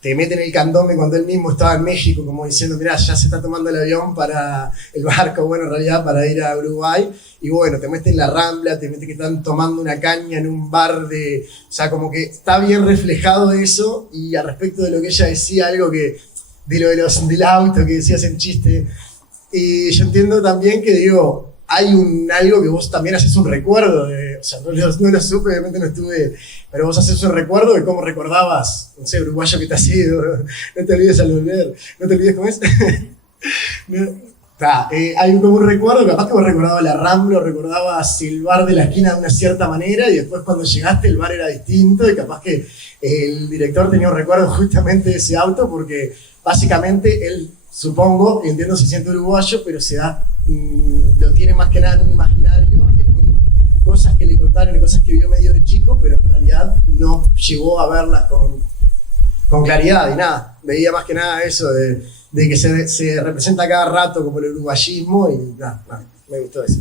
te meten el candombe cuando él mismo estaba en México, como diciendo, mirá, ya se está tomando el avión para el barco, bueno, en realidad para ir a Uruguay, y bueno, te meten la Rambla, te meten que están tomando una caña en un bar o sea, como que está bien reflejado eso, y al respecto de lo que ella decía, algo que, de lo del auto que decías en chiste, y yo entiendo también que, digo, hay algo que vos también haces un recuerdo de, o sea, no lo supe, obviamente no estuve, pero vos haces un recuerdo de cómo recordabas, no sé, uruguayo que te has ido, no te olvides al volver, no te olvides cómo es. Hay como un recuerdo, capaz que vos recordabas la Rambla, recordabas el bar de la esquina de una cierta manera, y después cuando llegaste el bar era distinto, y capaz que el director tenía un recuerdo justamente de ese auto, porque básicamente él, supongo, y entiendo, se siente uruguayo, pero lo tiene más que nada en un imaginario y en cosas que le contaron y cosas que vio medio de chico, pero en realidad no llegó a verlas con claridad y nada. Veía más que nada eso de que se representa cada rato como el uruguayismo y nada. Me gustó eso.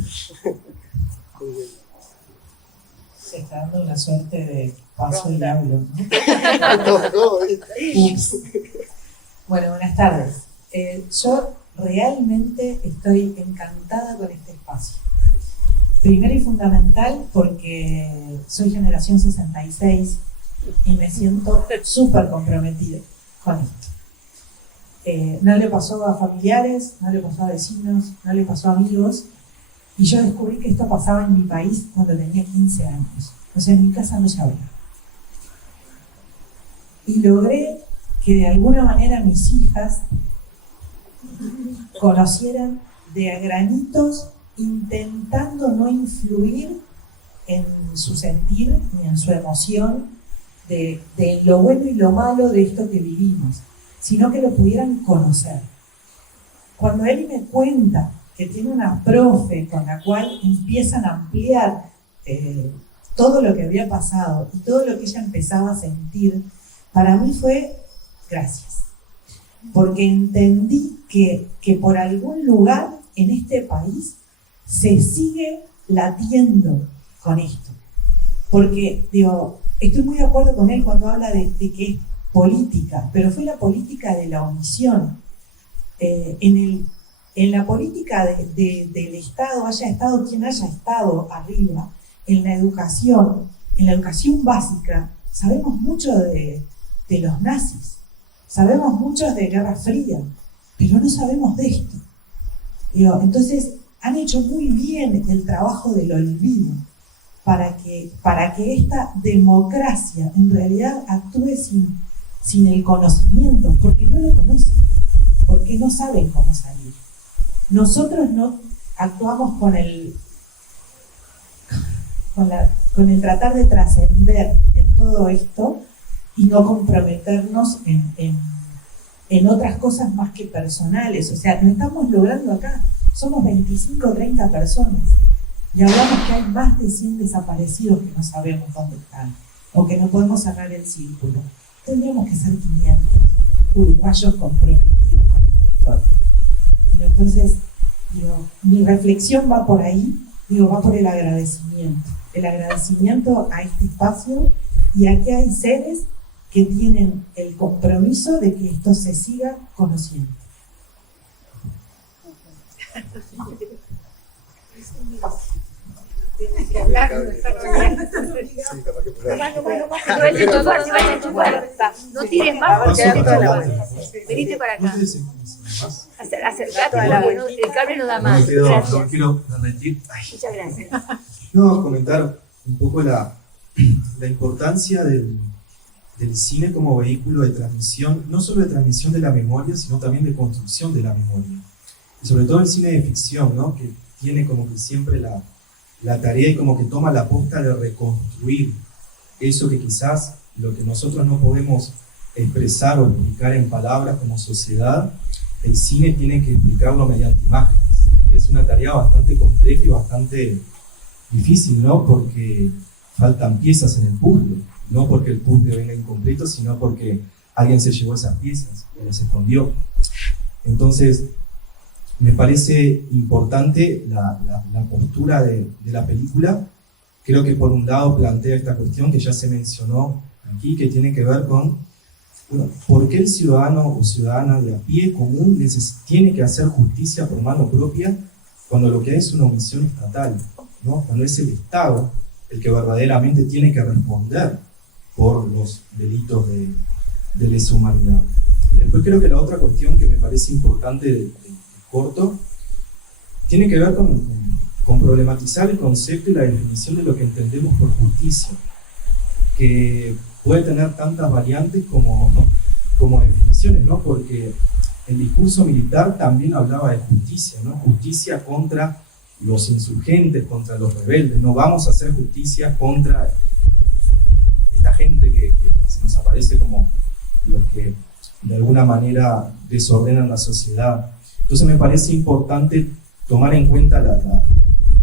Se está dando una suerte de paso y hablo, ¿no? Ups. Bueno, buenas tardes. Yo realmente estoy encantada con este espacio. Primero y fundamental porque soy generación 66 y me siento súper comprometida con esto. No le pasó a familiares, no le pasó a vecinos, no le pasó a amigos, y yo descubrí que esto pasaba en mi país cuando tenía 15 años. O sea, en mi casa no se hablaba. Y logré que de alguna manera mis hijas conocieran de a granitos, intentando no influir en su sentir ni en su emoción de lo bueno y lo malo de esto que vivimos, sino que lo pudieran conocer. Cuando Eli me cuenta que tiene una profe con la cual empiezan a ampliar todo lo que había pasado y todo lo que ella empezaba a sentir, para mí fue gracias. Porque entendí que por algún lugar en este país se sigue latiendo con esto. Porque, digo, estoy muy de acuerdo con él cuando habla de que es política, pero fue la política de la omisión. En la política del Estado, haya estado quien haya estado arriba, en la educación básica, sabemos mucho de los nazis, sabemos mucho de Guerra Fría, pero no sabemos de esto. Entonces, han hecho muy bien el trabajo del olvido para que esta democracia en realidad actúe sin el conocimiento, porque no lo conocen, porque no saben cómo salir. Nosotros no actuamos con el tratar de trascender en todo esto y no comprometernos en otras cosas más que personales. O sea, lo estamos logrando acá. Somos 25 o 30 personas y hablamos que hay más de 100 desaparecidos que no sabemos dónde están o que no podemos cerrar el círculo. Tendríamos que ser 500 uruguayos comprometidos con esta historia. Pero entonces, mi reflexión va por ahí, va por el agradecimiento a este espacio y a que hay seres que tienen el compromiso de que esto se siga conociendo. Tienes que hablar, no tires más, venite para acá. Acercate, el cable no da más. No quiero repetir. Muchas gracias. No, comentar un poco la importancia del cine como vehículo de transmisión, no solo de transmisión de la memoria, sino también de construcción de la memoria. Y sobre todo el cine de ficción, ¿no? Que tiene como que siempre la tarea y como que toma la posta de reconstruir eso que quizás lo que nosotros no podemos expresar o explicar en palabras como sociedad, el cine tiene que explicarlo mediante imágenes. Y es una tarea bastante compleja y bastante difícil, ¿no? Porque faltan piezas en el puzzle, no porque el puzzle venga incompleto, sino porque alguien se llevó esas piezas y las escondió. Entonces, me parece importante la postura de la película. Creo que por un lado plantea esta cuestión que ya se mencionó aquí, que tiene que ver con por qué el ciudadano o ciudadana de a pie común tiene que hacer justicia por mano propia cuando lo que hay es una omisión estatal, ¿no? Cuando es el Estado el que verdaderamente tiene que responder por los delitos de lesa humanidad. Y después creo que la otra cuestión que me parece importante del corto tiene que ver con problematizar el concepto y la definición de lo que entendemos por justicia, que puede tener tantas variantes como definiciones, ¿no? Porque el discurso militar también hablaba de justicia, ¿no? Justicia contra los insurgentes, contra los rebeldes. No vamos a hacer justicia contra esta gente que se nos aparece como los que de alguna manera desordenan la sociedad. Entonces me parece importante tomar en cuenta la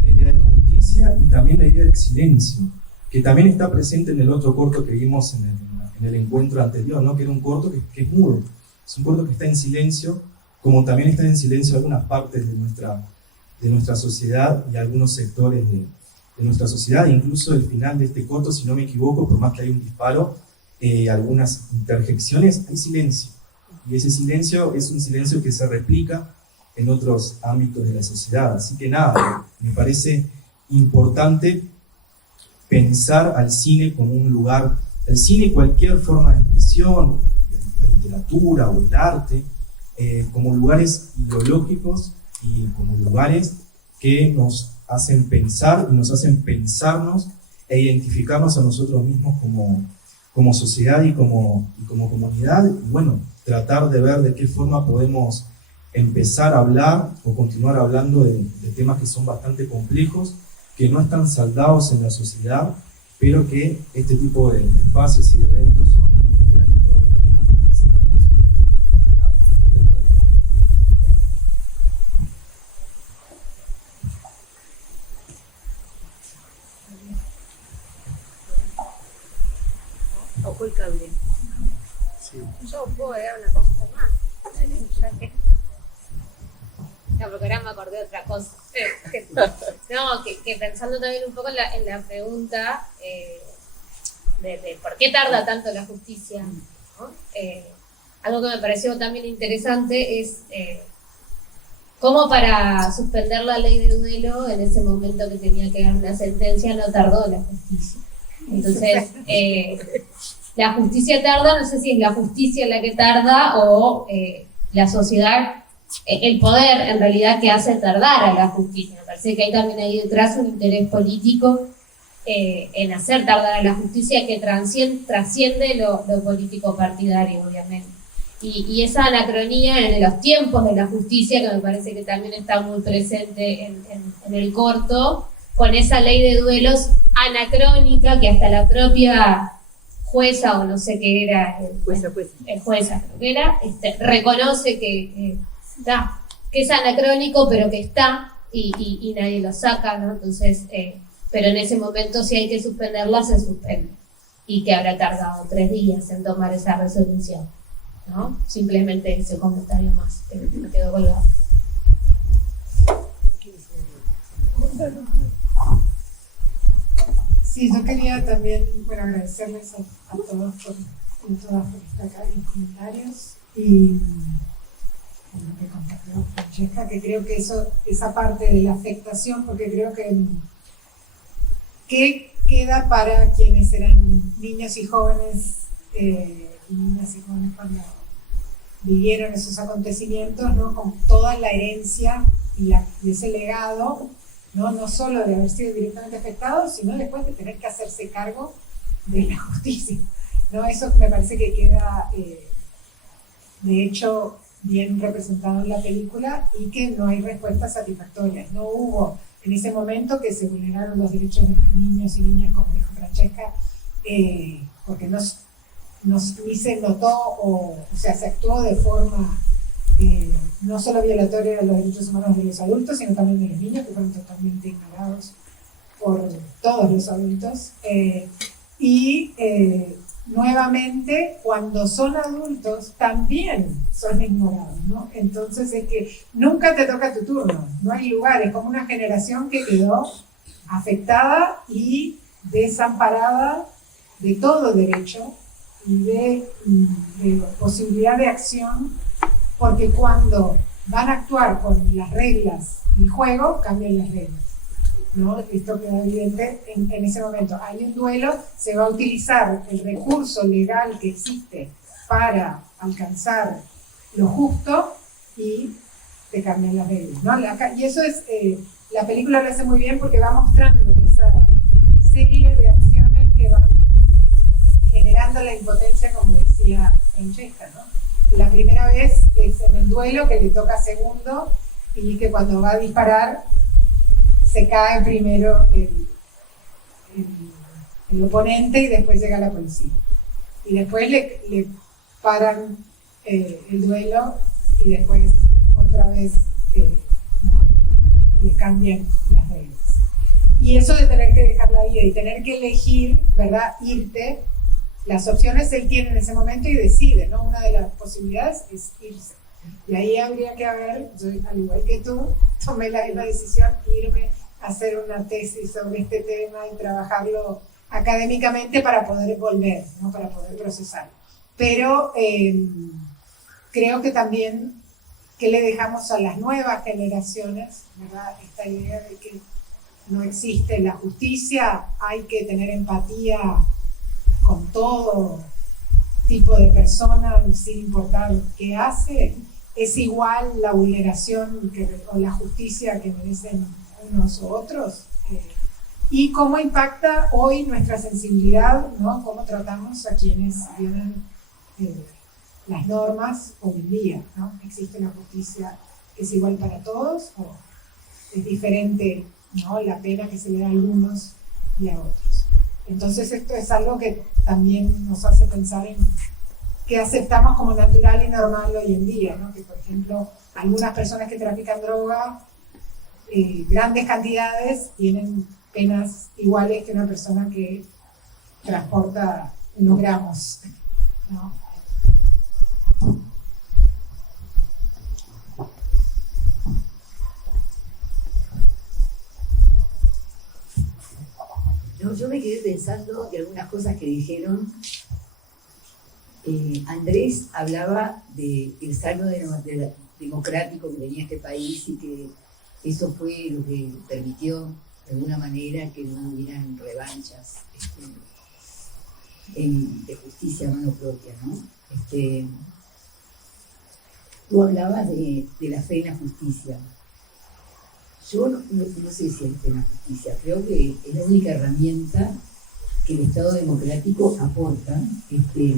idea de justicia y también la idea del silencio, que también está presente en el otro corto que vimos en el encuentro anterior, ¿no? Que era un corto que es mudo, es un corto que está en silencio, como también están en silencio algunas partes de nuestra sociedad y algunos sectores de nuestra sociedad. Incluso el final de este corto, si no me equivoco, por más que hay un disparo, algunas interjecciones, hay silencio. Y ese silencio es un silencio que se replica en otros ámbitos de la sociedad. Así que nada, me parece importante pensar al cine como un lugar, el cine, cualquier forma de expresión, la literatura o el arte, como lugares ideológicos y como lugares que nos hacen pensar y nos hacen pensarnos e identificarnos a nosotros mismos como sociedad y como comunidad, y bueno, tratar de ver de qué forma podemos empezar a hablar o continuar hablando de temas que son bastante complejos, que no están saldados en la sociedad, pero que este tipo de espacios y de eventos son un granito de arena para empezar a hablar sobre nada, por ahí. Ojo el cable. Sí. Yo puedo dar una cosita más. No, porque ahora me acordé de otra cosa. No, que pensando también un poco en la pregunta de por qué tarda tanto la justicia, ¿no? Algo que me pareció también interesante es cómo para suspender la ley de duelo en ese momento que tenía que dar una sentencia no tardó la justicia. Entonces, la justicia tarda, no sé si es la justicia la que tarda o la sociedad, el poder en realidad que hace tardar a la justicia. Me parece que hay también ahí detrás un interés político en hacer tardar a la justicia que trasciende lo político partidario, obviamente. Y esa anacronía en los tiempos de la justicia, que me parece que también está muy presente en el corto, con esa ley de duelos anacrónica que hasta la propia jueza, o no sé qué era, el jueza creo que era, reconoce que es anacrónico, pero que está, y nadie lo saca, ¿no? Entonces, pero en ese momento si hay que suspenderla, se suspende. Y que habrá tardado 3 días en tomar esa resolución, ¿no? Simplemente ese comentario más, que me quedó colgado. Sí, yo quería también agradecerles a todos por estar acá en los comentarios y por lo que compartió Francesca, que creo que esa parte de la afectación, porque creo que queda para quienes eran niños y jóvenes, niñas y jóvenes cuando vivieron esos acontecimientos, ¿no? Con toda la herencia y ese legado, no solo de haber sido directamente afectados, sino después de tener que hacerse cargo de la justicia, ¿no? Eso me parece que queda, de hecho, bien representado en la película, y que no hay respuestas satisfactorias. No hubo en ese momento que se vulneraron los derechos de los niños y niñas, como dijo Francesca, porque ni se notó, o sea, se actuó de forma no solo violatoria de los derechos humanos de los adultos, sino también de los niños, que fueron totalmente ignorados por todos los adultos. Nuevamente, cuando son adultos, también son ignorados, ¿no? Entonces es que nunca te toca tu turno, no hay lugar, es como una generación que quedó afectada y desamparada de todo derecho y de posibilidad de acción, porque cuando van a actuar con las reglas del juego, cambian las reglas, ¿no? Esto queda evidente en ese momento. Hay un duelo, se va a utilizar el recurso legal que existe para alcanzar lo justo y te cambian las reglas, ¿no? Y eso es, la película lo hace muy bien porque va mostrando esa serie de acciones que van generando la impotencia, como decía Francesca, ¿no? La primera vez es en el duelo, que le toca segundo, y que cuando va a disparar se cae primero el oponente y después llega la policía. Y después le paran el duelo y después otra vez le cambian las reglas. Y eso de tener que dejar la vida y tener que elegir, ¿verdad? Irte. Las opciones él tiene en ese momento y decide, ¿no? Una de las posibilidades es irse. Y ahí habría que ver, yo al igual que tú, tomé la decisión de irme a hacer una tesis sobre este tema y trabajarlo académicamente para poder volver, ¿no? Para poder procesarlo. Pero creo que también, ¿qué le dejamos a las nuevas generaciones? ¿Verdad? Esta idea de que no existe la justicia, hay que tener empatía con todo tipo de persona, sin importar qué hace, es igual la vulneración o la justicia que merecen unos u otros, y cómo impacta hoy nuestra sensibilidad, ¿no? Cómo tratamos a quienes violan las normas hoy en día, ¿no? ¿Existe una justicia que es igual para todos o es diferente, ¿no? La pena que se le da a algunos y a otros? Entonces esto es algo que también nos hace pensar en qué aceptamos como natural y normal hoy en día, ¿no? Que por ejemplo algunas personas que trafican droga, grandes cantidades, tienen penas iguales que una persona que transporta unos gramos, ¿no? No, yo me quedé pensando de algunas cosas que dijeron. Andrés hablaba del saldo democrático que tenía este país y que eso fue lo que permitió de alguna manera que no hubieran revanchas de justicia a mano propia, ¿no? Tú hablabas de la fe en la justicia. Yo no sé si hay fe en la justicia, creo que es la única herramienta que el Estado democrático aporta,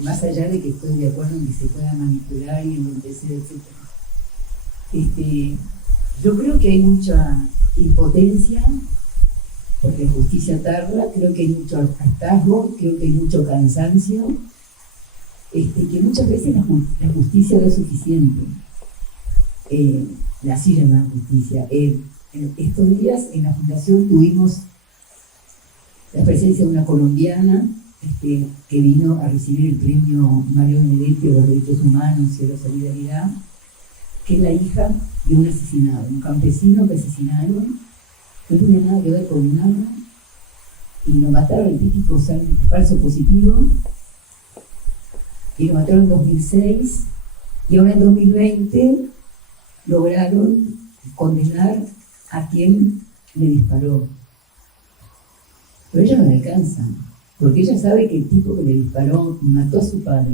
más allá de que estoy de acuerdo en que se pueda manipular y enriquecer, etc. Yo creo que hay mucha impotencia, porque la justicia tarda, creo que hay mucho hartazgo, creo que hay mucho cansancio, que muchas veces la justicia no es suficiente. La así llamada justicia. En estos días en la Fundación tuvimos la presencia de una colombiana que vino a recibir el premio Mario Benedetti de los Derechos Humanos y de la Solidaridad, que es la hija de un asesinado, un campesino que asesinaron, no tenía nada que ver con nada, y lo mataron, el típico falso positivo, y lo mataron en 2006, y ahora en 2020 lograron condenar a quien le disparó. Pero ella no le alcanza, porque ella sabe que el tipo que le disparó y mató a su padre,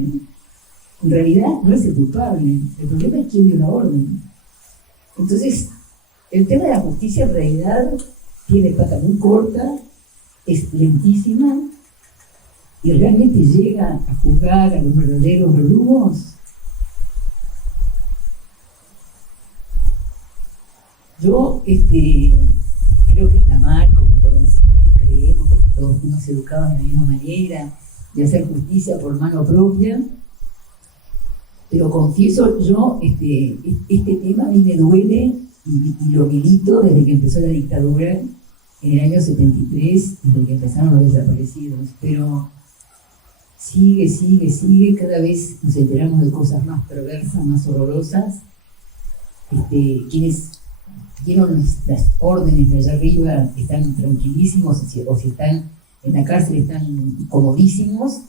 en realidad no es el culpable, el problema es quién dio la orden. Entonces, el tema de la justicia en realidad tiene pata muy corta, es lentísima, y realmente llega a juzgar a los verdaderos verdugos. Yo creo que está mal, como todos creemos, porque todos fuimos educados de la misma manera, de hacer justicia por mano propia, pero confieso, yo este tema a mí me duele y lo milito desde que empezó la dictadura en el año 73, desde que empezaron los desaparecidos, pero sigue, cada vez nos enteramos de cosas más perversas, más horrorosas. Quienes dieron las órdenes de allá arriba están tranquilísimos, o si están en la cárcel están comodísimos.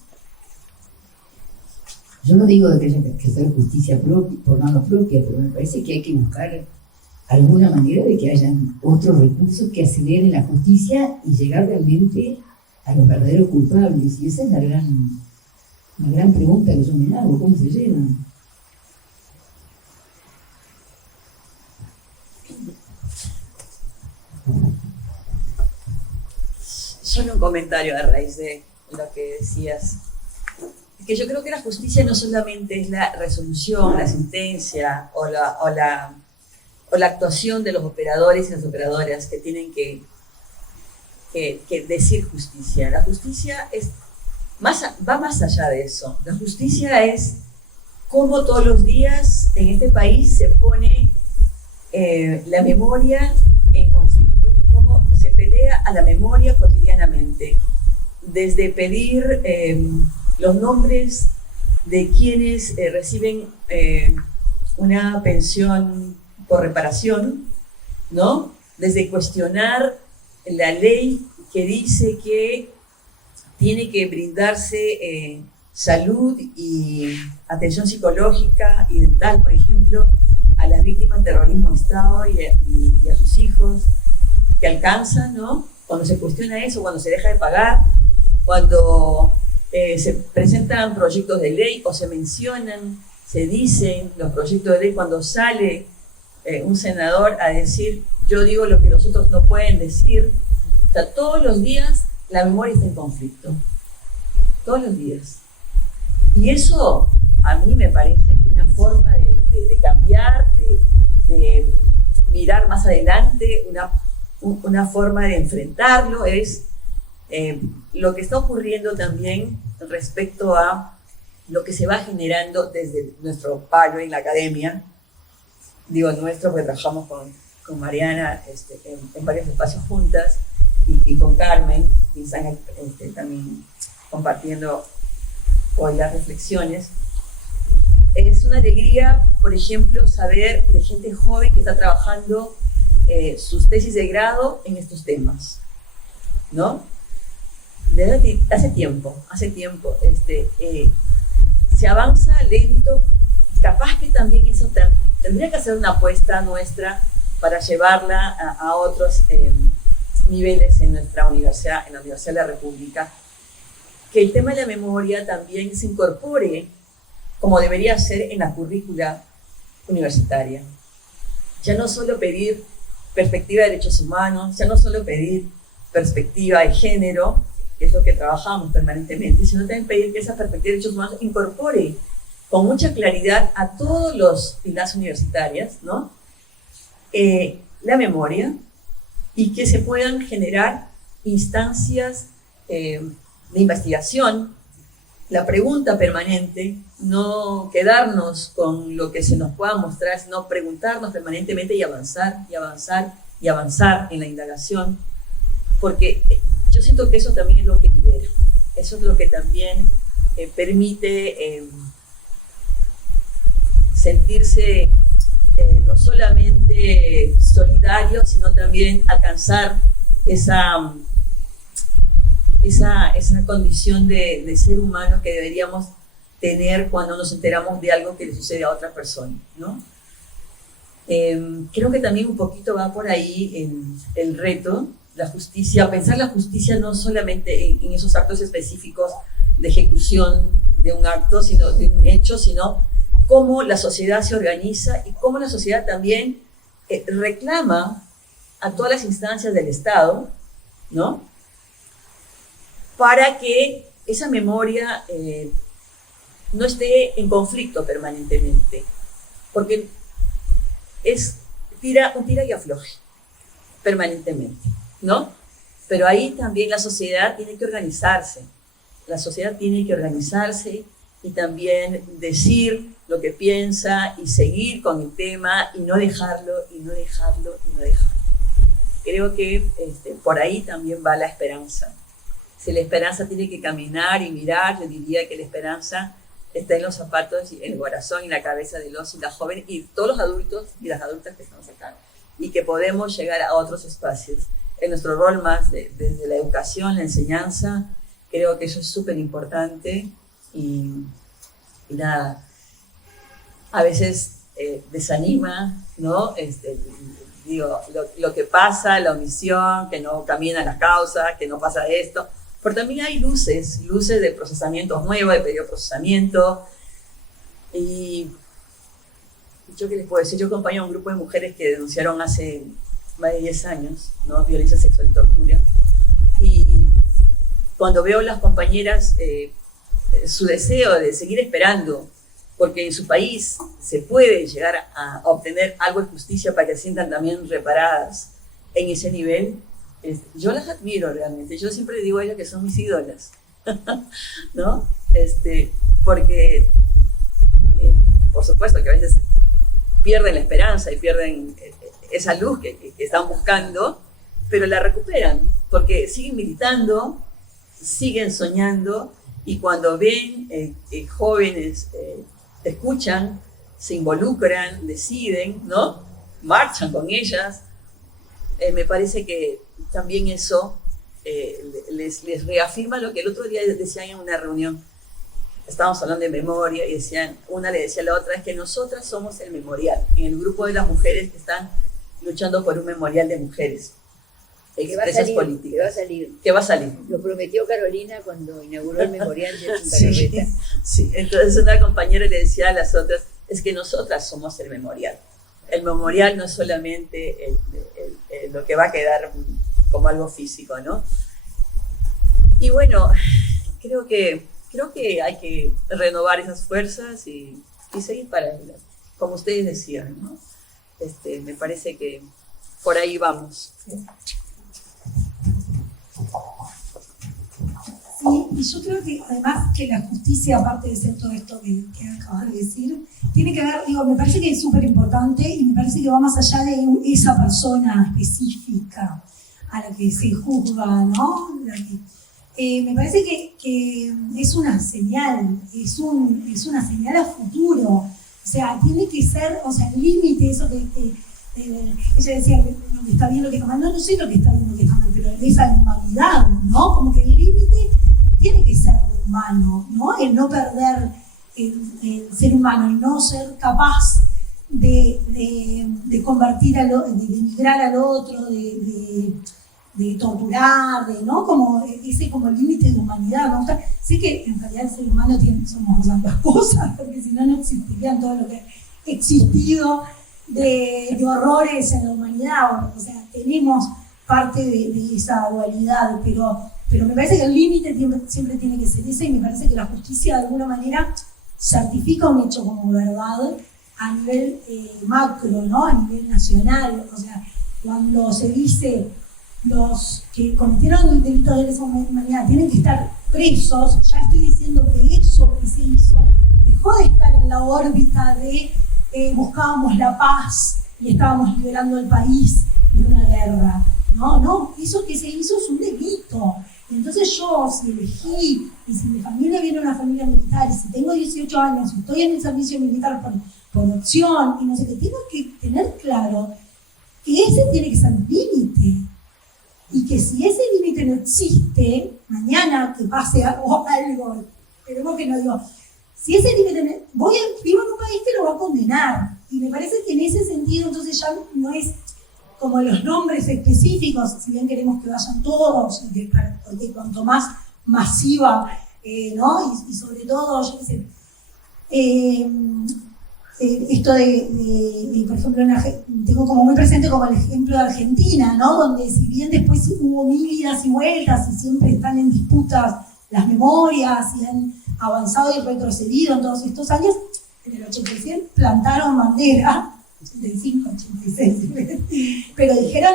Yo no digo que haya que hacer justicia por mano propia, pero me parece que hay que buscar alguna manera de que hayan otros recursos que aceleren la justicia y llegar realmente a los verdaderos culpables. Y esa es la gran pregunta que yo me hago, ¿cómo se llevan? Solo un comentario a raíz de lo que decías. Que yo creo que la justicia no solamente es la resolución, la sentencia o la actuación de los operadores y las operadoras que tienen que decir justicia. La justicia va más allá de eso. La justicia es cómo todos los días en este país se pone la memoria en conflicto, cómo se pelea a la memoria cotidianamente, desde pedir los nombres de quienes reciben una pensión por reparación, ¿no? Desde cuestionar la ley que dice que tiene que brindarse salud y atención psicológica y dental, por ejemplo, a las víctimas de terrorismo de Estado y a sus hijos, que alcanzan, ¿no? Cuando se cuestiona eso, cuando se deja de pagar, cuando se presentan proyectos de ley o se mencionan, se dicen los proyectos de ley, cuando sale un senador a decir, yo digo lo que los otros no pueden decir. O sea, todos los días la memoria está en conflicto. Todos los días. Y eso a mí me parece que una forma de cambiar, de mirar más adelante, una forma de enfrentarlo es lo que está ocurriendo también respecto a lo que se va generando desde nuestro palo en la academia. Digo nuestro porque trabajamos con Mariana en varios espacios juntas y con Carmen, y están también compartiendo hoy las reflexiones. Es una alegría, por ejemplo, saber de gente joven que está trabajando sus tesis de grado en estos temas, ¿no? Desde hace tiempo, se avanza lento, capaz que también eso tendría que ser una apuesta nuestra para llevarla a otros niveles en nuestra universidad, en la Universidad de la República, que el tema de la memoria también se incorpore como debería ser en la currícula universitaria. Ya no solo pedir perspectiva de derechos humanos, ya no solo pedir perspectiva de género, que es lo que trabajamos permanentemente, sino también pedir que esa perspectiva de derechos humanos incorpore con mucha claridad a todos los y las universitarias, ¿no? La memoria, y que se puedan generar instancias de investigación, la pregunta permanente, no quedarnos con lo que se nos pueda mostrar, sino preguntarnos permanentemente y avanzar, y avanzar, y avanzar en la indagación, porque yo siento que eso también es lo que libera, eso es lo que también permite sentirse no solamente solidario, sino también alcanzar esa condición de ser humano que deberíamos tener cuando nos enteramos de algo que le sucede a otra persona, ¿no? Creo que también un poquito va por ahí el reto, la justicia, pensar la justicia no solamente en esos actos específicos de ejecución de un acto, sino de un hecho, sino cómo la sociedad se organiza y cómo la sociedad también reclama a todas las instancias del Estado, ¿no? Para que esa memoria no esté en conflicto permanentemente, porque es un tira y afloje permanentemente, ¿no? Pero ahí también la sociedad tiene que organizarse, y también decir lo que piensa y seguir con el tema y no dejarlo. Creo que por ahí también va la esperanza. Si la esperanza tiene que caminar y mirar, yo diría que la esperanza está en los zapatos, y en el corazón y en la cabeza de los y las jóvenes y todos los adultos y las adultas que estamos acá, y que podemos llegar a otros espacios. En nuestro rol más desde la educación, la enseñanza, creo que eso es súper importante y nada, a veces desanima, ¿no? Digo, lo que pasa, la omisión, que no camina la causa, que no pasa esto. Pero también hay luces de procesamientos nuevos, de pedido de procesamiento. Y yo qué les puedo decir, yo acompaño a un grupo de mujeres que denunciaron hace más de 10 años, ¿no? Violencia sexual y tortura. Y cuando veo a las compañeras su deseo de seguir esperando, porque en su país se puede llegar a obtener algo de justicia para que se sientan también reparadas en ese nivel, yo las admiro realmente. Yo siempre digo a ellas que son mis ídolas, ¿no? Porque, por supuesto que a veces pierden la esperanza y pierden esa luz que están buscando, pero la recuperan, porque siguen militando, siguen soñando, y cuando ven jóvenes escuchan, se involucran, deciden, ¿no? Marchan con ellas. Me parece que también eso les reafirma lo que el otro día decían en una reunión. Estábamos hablando de memoria y decían, una le decía a la otra, es que nosotras somos el memorial, en el grupo de las mujeres que están luchando por un memorial de mujeres. Expresas políticas. Que va a salir. ¿Qué va a salir? Lo prometió Carolina cuando inauguró el memorial de Punta Carreta. Sí, entonces una compañera le decía a las otras, es que nosotras somos el memorial. El memorial no es solamente lo que va a quedar como algo físico, ¿no? Y bueno, creo que hay que renovar esas fuerzas y seguir para adelante, como ustedes decían, ¿no? Me parece que por ahí vamos. Sí, y yo creo que además que la justicia, aparte de ser todo esto que acabas de decir, tiene que ver, me parece que es súper importante y me parece que va más allá de esa persona específica a la que se juzga, ¿no? Me parece que es una señal, es una señal a futuro. O sea, tiene que ser, el límite, eso que ella decía que está bien lo que está mal, no sé lo que está bien lo que está mal, pero esa humanidad, ¿no? Como que el límite tiene que ser humano, ¿no? El no perder el ser humano, el no ser capaz de convertir de denigrar al otro, de torturar, ¿no? Como ese como límite de humanidad, ¿no? Sé que en realidad el ser humano somos ambas cosas, porque si no, no existirían todo lo que ha existido de horrores en la humanidad. O sea, tenemos parte de esa dualidad, pero me parece que el límite siempre tiene que ser ese, y me parece que la justicia de alguna manera certifica un hecho como verdad a nivel macro, ¿no? A nivel nacional. O sea, cuando se dice los que cometieron el delito de lesa humanidad tienen que estar presos, ya estoy diciendo que eso que se hizo dejó de estar en la órbita de buscábamos la paz y estábamos liberando el país de una guerra. No, eso que se hizo es un delito. Y entonces yo, si elegí, y si mi familia viene de una familia militar, y si tengo 18 años, y estoy en el servicio militar por opción, y no sé qué, tengo que tener claro que ese tiene que ser el límite. Y que si ese límite no existe, mañana que pase algo, esperemos que no digo, si ese límite vivo en un país que lo va a condenar. Y me parece que en ese sentido entonces ya no es como los nombres específicos, si bien queremos que vayan todos, porque cuanto más masiva, ¿no? Y sobre todo, yo qué sé, esto por ejemplo, tengo como muy presente como el ejemplo de Argentina, ¿no? Donde si bien después hubo mil idas y vueltas y siempre están en disputas las memorias y han avanzado y retrocedido en todos estos años, en el 86 plantaron bandera, 85, 86, pero dijeron,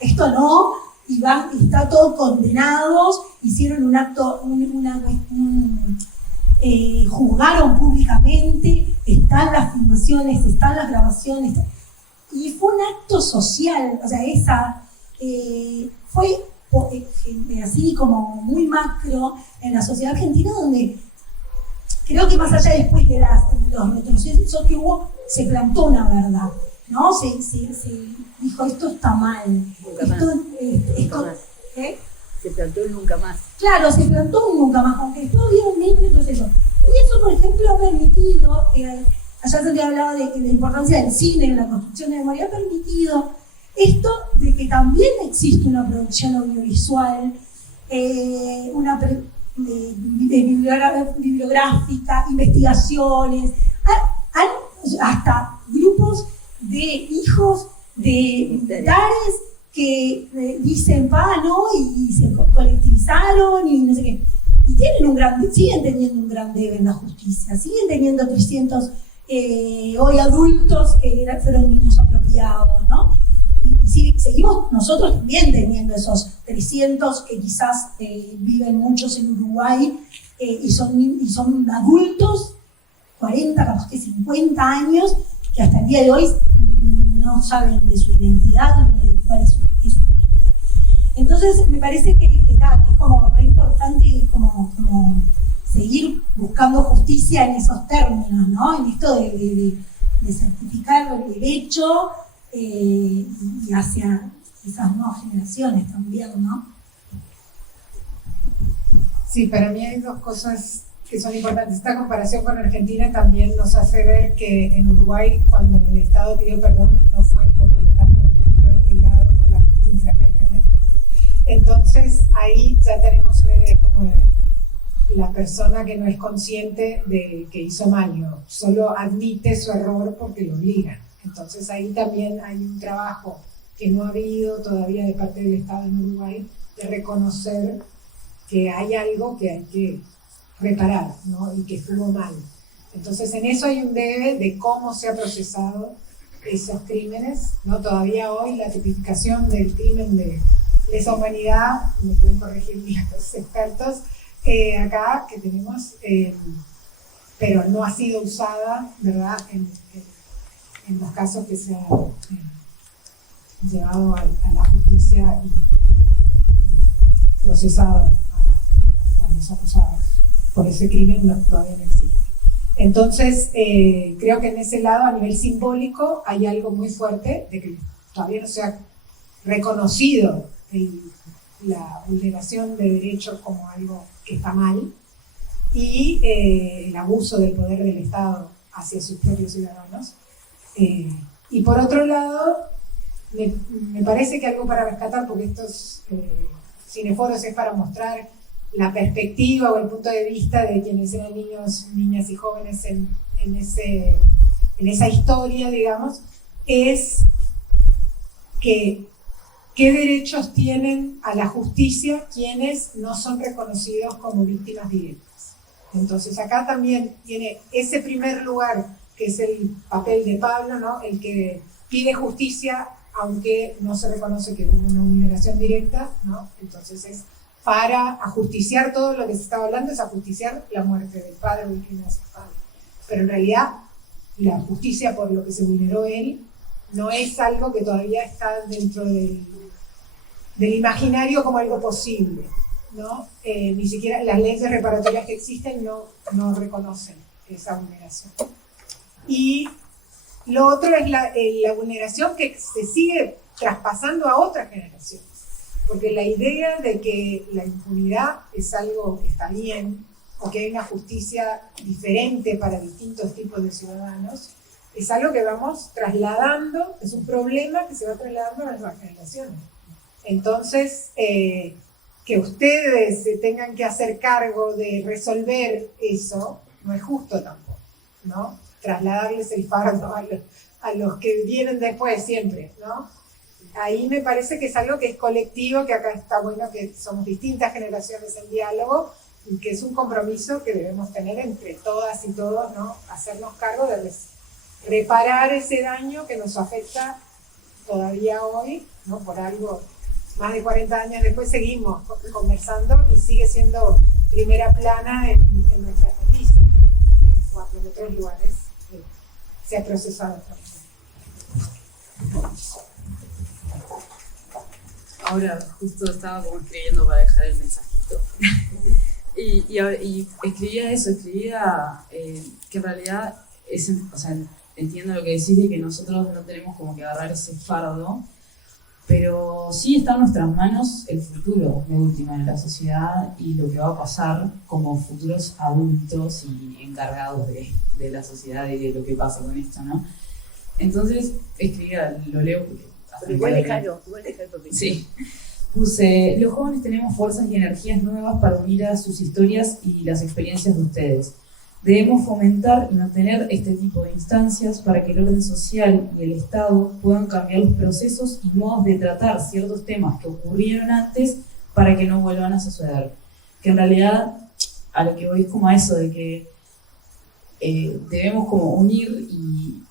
esto no, y está todo condenados, hicieron un acto, juzgaron públicamente, están las filmaciones, están las grabaciones, y fue un acto social. O sea, fue así como muy macro en la sociedad argentina, donde creo que más allá después de los retrocesos que hubo, se plantó una verdad, ¿no? Se dijo, esto está mal. Se plantó un nunca más. Claro, se plantó un nunca más, aunque después hubo mil retrocesos. Y eso, por ejemplo, ha permitido, allá se te hablaba de la importancia del cine en la construcción de memoria, ha permitido esto de que también existe una producción audiovisual, bibliográfica, investigaciones, hasta grupos de hijos de militares que dicen, ¿no? Y se colectivizaron y no sé qué. Y siguen teniendo un gran debe en la justicia, siguen teniendo 300 hoy adultos que fueron niños apropiados, ¿no? Y seguimos nosotros también teniendo esos 300 que quizás viven muchos en Uruguay y son adultos, 40, capaz que 50 años, que hasta el día de hoy no saben de su identidad ni de cuál es su historia. Entonces me parece que es como re importante como seguir buscando justicia en esos términos, ¿no? En esto de certificar el hecho y hacia esas nuevas generaciones también, ¿no? Sí, para mí hay dos cosas que son importantes. Esta comparación con Argentina también nos hace ver que en Uruguay, cuando el Estado pidió perdón, no fue por voluntad propia, fue obligado por la Corte Interamericana. Entonces, ahí ya tenemos una idea como de la persona que no es consciente de que hizo mal, ¿no? Solo admite su error porque lo obligan. Entonces, ahí también hay un trabajo que no ha habido todavía de parte del Estado en Uruguay de reconocer que hay algo que hay que reparar, ¿no? Y que estuvo mal. Entonces, en eso hay un debe de cómo se ha procesado esos crímenes, ¿no? Todavía hoy la tipificación del crimen de lesa humanidad, me pueden corregir los expertos, acá que tenemos, pero no ha sido usada, ¿verdad?, en los casos que se han llevado a la justicia y procesado a los acusados por ese crimen, todavía no existe. Entonces, creo que en ese lado, a nivel simbólico, hay algo muy fuerte de que todavía no se ha reconocido la vulneración de derechos como algo que está mal y el abuso del poder del Estado hacia sus propios ciudadanos. Y por otro lado, me parece que algo para rescatar, porque estos cineforos es para mostrar la perspectiva o el punto de vista de quienes eran niños, niñas y jóvenes en esa historia, digamos, es que qué derechos tienen a la justicia quienes no son reconocidos como víctimas directas. Entonces acá también tiene ese primer lugar, que es el papel de Pablo, ¿no? El que pide justicia aunque no se reconoce que hubo una vulneración directa, ¿no? Entonces es para ajusticiar todo lo que se estaba hablando, es ajusticiar la muerte del padre o el crimen hacia el padre. Pero en realidad la justicia por lo que se vulneró él no es algo que todavía está dentro del imaginario como algo posible, ¿no? Ni siquiera las leyes reparatorias que existen no reconocen esa vulneración. Y lo otro es la vulneración que se sigue traspasando a otras generaciones, porque la idea de que la impunidad es algo que está bien, o que hay una justicia diferente para distintos tipos de ciudadanos, es algo que vamos trasladando, es un problema que se va trasladando a las nuevas generaciones. Entonces, que ustedes se tengan que hacer cargo de resolver eso, no es justo tampoco, ¿no? Trasladarles el fardo a los que vienen después siempre, ¿no? Ahí me parece que es algo que es colectivo, que acá está bueno que somos distintas generaciones en diálogo y que es un compromiso que debemos tener entre todas y todos, ¿no? Hacernos cargo de reparar ese daño que nos afecta todavía hoy, ¿no? Por algo, más de 40 años después seguimos conversando y sigue siendo primera plana en nuestras noticias, cuando en otros lugares se ha procesado. Ahora justo estaba como escribiendo para dejar el mensajito. y escribía que en realidad o sea, entiendo lo que decís de que nosotros no tenemos como que agarrar ese fardo, pero sí está en nuestras manos el futuro de última de la sociedad y lo que va a pasar como futuros adultos y encargados de la sociedad y de lo que pasa con esto, ¿no? Entonces escribía, lo leo porque... Pero igual déjalo porque... Sí. Puse, los jóvenes tenemos fuerzas y energías nuevas para unir a sus historias y las experiencias de ustedes. Debemos fomentar y mantener este tipo de instancias para que el orden social y el Estado puedan cambiar los procesos y modos de tratar ciertos temas que ocurrieron antes para que no vuelvan a suceder. Que en realidad, a lo que voy es como a eso, de que debemos como unir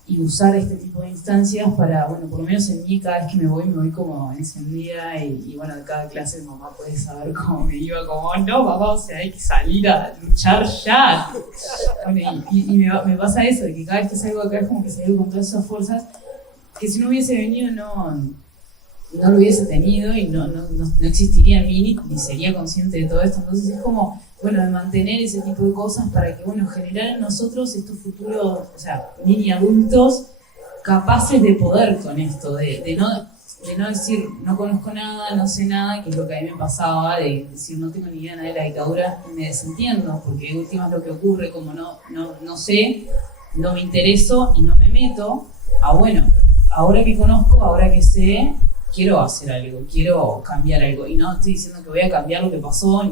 y usar este tipo de instancias para, bueno, por lo menos en mí, cada vez que me voy como encendida y bueno, de cada clase mamá puede saber cómo me iba, como, no, papá, o sea, hay que salir a luchar ya. Bueno, y me pasa eso, de que cada vez que salgo acá es como que salgo con todas esas fuerzas que si no hubiese venido no lo hubiese tenido y no existiría en mí ni sería consciente de todo esto. Entonces es como bueno, de mantener ese tipo de cosas para que, bueno, generar en nosotros estos futuros, o sea, mini adultos capaces de poder con esto, de no decir, no conozco nada, no sé nada, que es lo que a mí me pasaba, de decir, no tengo ni idea de la dictadura, y me desentiendo, porque de última es lo que ocurre, como no sé, no me intereso y no me meto, bueno, ahora que conozco, ahora que sé, quiero hacer algo, quiero cambiar algo, y no estoy diciendo que voy a cambiar lo que pasó,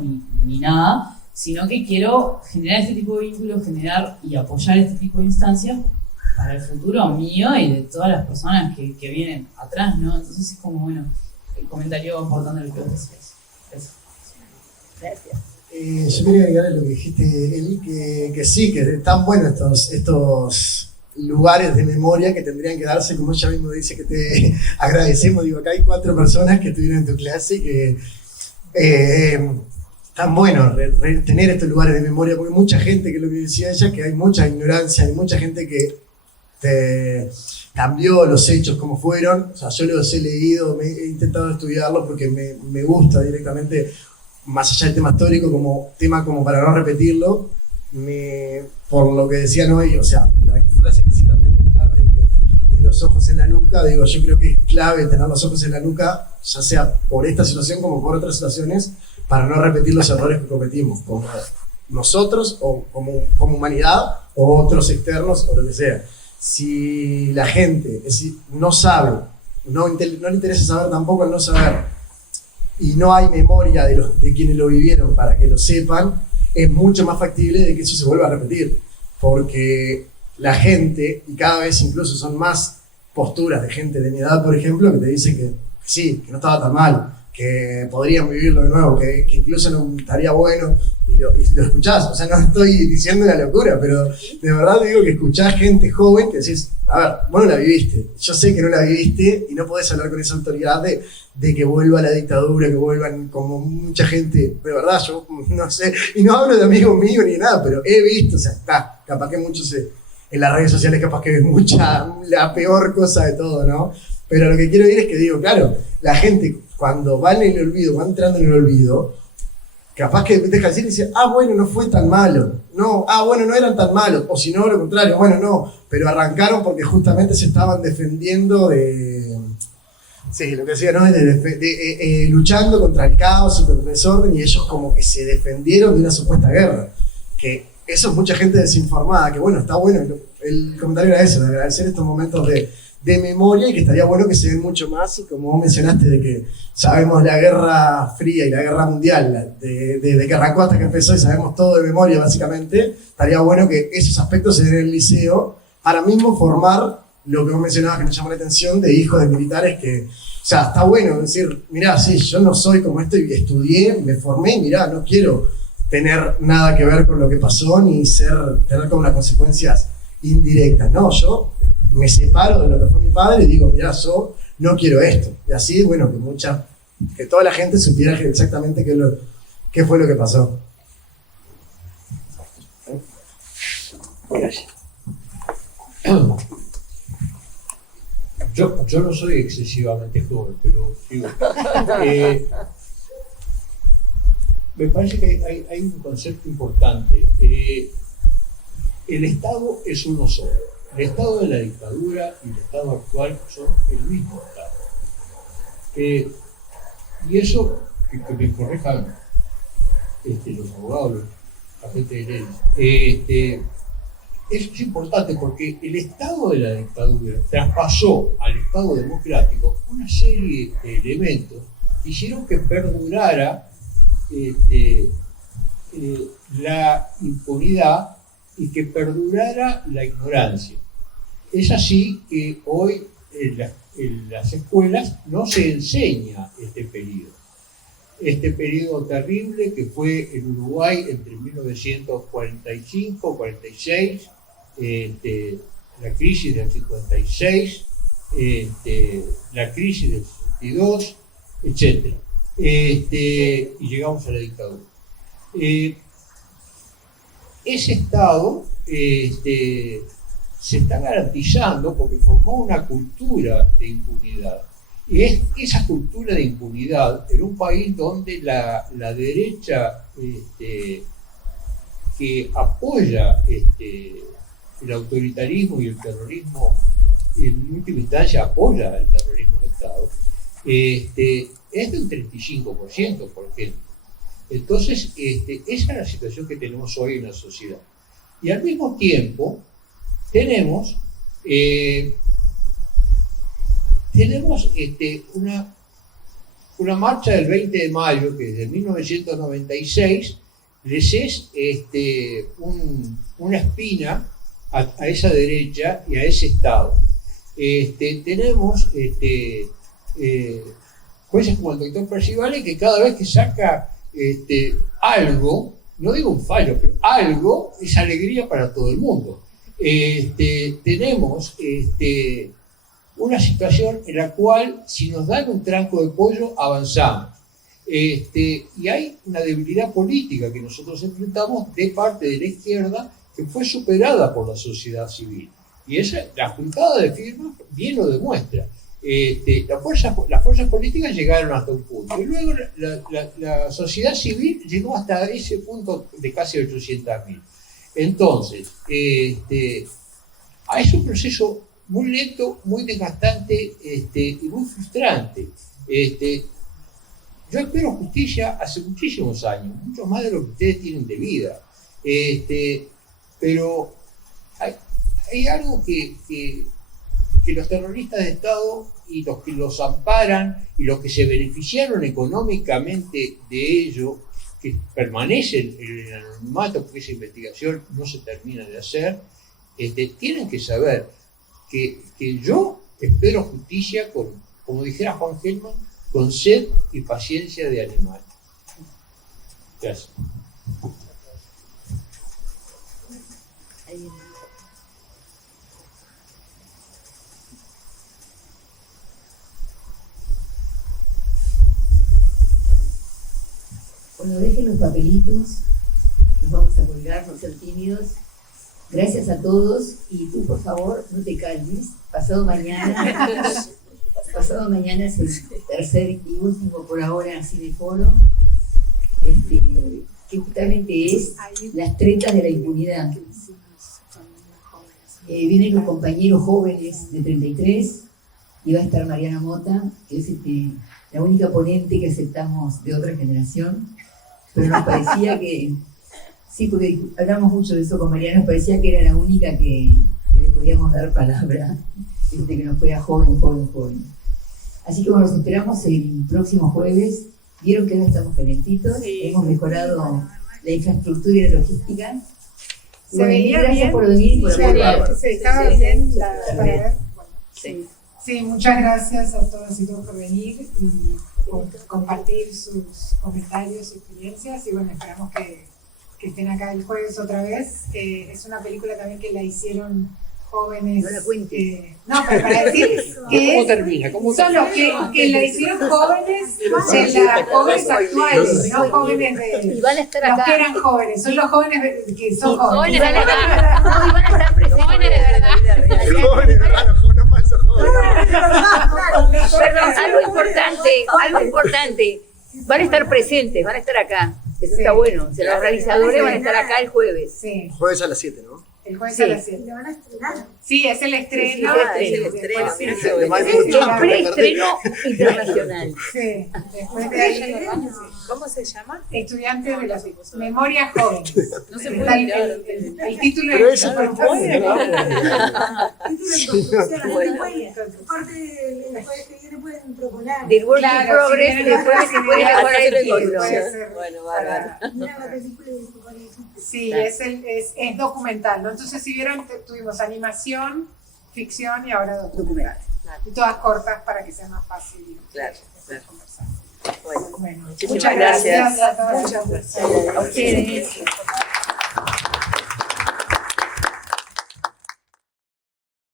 ni nada, sino que quiero generar este tipo de vínculos, generar y apoyar este tipo de instancias para el futuro mío y de todas las personas que vienen atrás, ¿no? Entonces es como, bueno, el comentario importante de lo que vos decías. Eso. Gracias. Yo quería agregar a lo que dijiste, Eli, que sí, que están buenos estos lugares de memoria que tendrían que darse, como ella mismo dice, que te agradecemos. Digo, acá hay 4 personas que estuvieron en tu clase y que tan bueno tener estos lugares de memoria, porque mucha gente, que es lo que decía ella, que hay mucha ignorancia, hay mucha gente que cambió los hechos como fueron. O sea, yo los he leído, he intentado estudiarlos porque me gusta directamente, más allá del tema histórico, como tema como para no repetirlo, por lo que decían hoy, o sea, la frase que citan del militar de los ojos en la nuca, digo, yo creo que es clave tener los ojos en la nuca, ya sea por esta situación como por otras situaciones, para no repetir los errores que cometimos, como nosotros, o como humanidad, o otros externos, o lo que sea. Si la gente no sabe, no le interesa saber tampoco el no saber, y no hay memoria de quienes lo vivieron para que lo sepan, es mucho más factible de que eso se vuelva a repetir, porque la gente, y cada vez incluso son más posturas de gente de mi edad, por ejemplo, que te dicen que sí, que no estaba tan mal, que podrían vivirlo de nuevo, que incluso no estaría bueno, y lo escuchás. O sea, no estoy diciendo una locura, pero de verdad digo que escuchás gente joven que decís, a ver, vos no la viviste, yo sé que no la viviste, y no podés hablar con esa autoridad de que vuelva la dictadura, que vuelvan como mucha gente. De verdad, yo no sé, y no hablo de amigos míos ni nada, pero he visto, o sea, capaz que muchos en las redes sociales capaz que ven la peor cosa de todo, ¿no? Pero lo que quiero decir es que digo, claro, la gente cuando va en el olvido, va entrando en el olvido, capaz que deja de decir y dice, bueno, no fue tan malo, no, bueno, no eran tan malos, o si no, lo contrario, bueno, no, pero arrancaron porque justamente se estaban defendiendo sí, lo que decía, ¿no? Luchando contra el caos y contra el desorden, y ellos como que se defendieron de una supuesta guerra, que eso es mucha gente desinformada, que bueno, está bueno, el comentario era eso, de agradecer estos momentos de memoria, y que estaría bueno que se den mucho más, y como vos mencionaste de que sabemos la Guerra Fría y la Guerra Mundial, desde que arrancó hasta que empezó, y sabemos todo de memoria básicamente, estaría bueno que esos aspectos se den en el liceo, para mismo formar lo que vos mencionabas que me llamó la atención, de hijos de militares que, o sea, está bueno decir, mirá, sí, yo no soy como esto, y estudié, me formé, y mirá, no quiero tener nada que ver con lo que pasó, ni tener como las consecuencias indirectas, no, yo me separo de lo que fue mi padre y digo, mirá, yo no quiero esto. Y así, bueno, que toda la gente supiera exactamente qué fue lo que pasó. Yo no soy excesivamente joven, pero digo, me parece que hay un concepto importante. El Estado es uno solo. El Estado de la dictadura y el Estado actual son el mismo Estado. Y eso, que me corrijan los abogados, la gente de leyes, eso es importante porque el Estado de la dictadura traspasó al Estado democrático una serie de elementos que hicieron que perdurara la impunidad y que perdurara la ignorancia. Es así que hoy en las escuelas no se enseña este periodo terrible que fue en Uruguay entre 1945 y 46, la crisis del 56, la crisis del 62, etc. Y llegamos a la dictadura. Ese Estado se está garantizando porque formó una cultura de impunidad. Y esa cultura de impunidad en un país donde la derecha que apoya el autoritarismo y el terrorismo, en última instancia apoya el terrorismo de Estado, es de un 35%, por ejemplo. Entonces, esa es la situación que tenemos hoy en la sociedad. Y al mismo tiempo, tenemos una marcha del 20 de mayo, que desde 1996 les es una espina a esa derecha y a ese Estado. Tenemos jueces como el doctor Percivale, que cada vez que saca algo, no digo un fallo, pero algo, es alegría para todo el mundo. Tenemos una situación en la cual, si nos dan un tranco de pollo, avanzamos. Y hay una debilidad política que nosotros enfrentamos de parte de la izquierda, que fue superada por la sociedad civil. Y la juntada de firmas bien lo demuestra. Las fuerzas políticas llegaron hasta un punto. Y luego la sociedad civil llegó hasta ese punto de casi 800.000. Entonces, es un proceso muy lento, muy desgastante y muy frustrante. Yo espero justicia hace muchísimos años, mucho más de lo que ustedes tienen de vida. Pero hay algo que los terroristas de Estado y los que los amparan y los que se beneficiaron económicamente de ello, que permanecen en el anonimato porque esa investigación no se termina de hacer, tienen que saber que yo espero justicia como dijera Juan Gelman, con sed y paciencia de animal. Gracias. Bueno, dejen los papelitos, los vamos a colgar, no ser tímidos. Gracias a todos, y tú por favor no te calles. Pasado mañana es el tercer y último por ahora Cineforo, que justamente es las tretas de la impunidad. Vienen los compañeros jóvenes de 33 y va a estar Mariana Mota, que es la única ponente que aceptamos de otra generación, pero nos parecía que, sí, porque hablamos mucho de eso con Mariana, nos parecía que era la única que le podíamos dar palabra, que nos fuera joven. Así que bueno, los esperamos el próximo jueves. Vieron que ahora estamos calentitos, hemos mejorado la infraestructura y la logística. Se veía gracias bien. Por venir y por apoyar. Sí, estaba bien para ver. Sí, muchas gracias a todas y todos por venir y por compartir sus comentarios y experiencias. Y bueno, esperamos que estén acá el jueves otra vez. Es una película también que la hicieron jóvenes. No la cuentes. No, pero para decir que ¿Cómo termina? son los que la hicieron jóvenes de las jóvenes actuales, no jóvenes de Y van a estar acá. los que eran jóvenes, son los jóvenes que son jóvenes. Jóvenes de verdad. No, y van a estar presentes. Jóvenes de verdad. Jóvenes, hermano, no falsos jóvenes. Perdón, algo importante. Van a estar presentes, van a estar acá. Eso está bueno. O sea, los realizadores van a estar acá el jueves. Sí. Jueves a las 7, ¿no? El jueves a las 7. ¿Lo van a estrenar? Sí, es el estreno. Sí, el estreno. El preestreno internacional. Sí, después de ahí. ¿Cómo se llama? Estudiantes de la Memoria Joven. No se Está puede el mirar. el título Pero es eso fue importante, ¿no? Aparte, el jueves que viene pueden proponer. Del Work in Claro, Progress, sí, y después se puede mejorar el título. Puede ser Bueno, bárbaro. Mira la película y proponer eso. Sí, es documental, ¿no? Entonces, si vieron, tuvimos animación, ficción y ahora documental. Y todas cortas para que sea más fácil. Claro. Conversar. Bueno, Bueno, muchísimas muchas gracias. gracias a todos. A ustedes.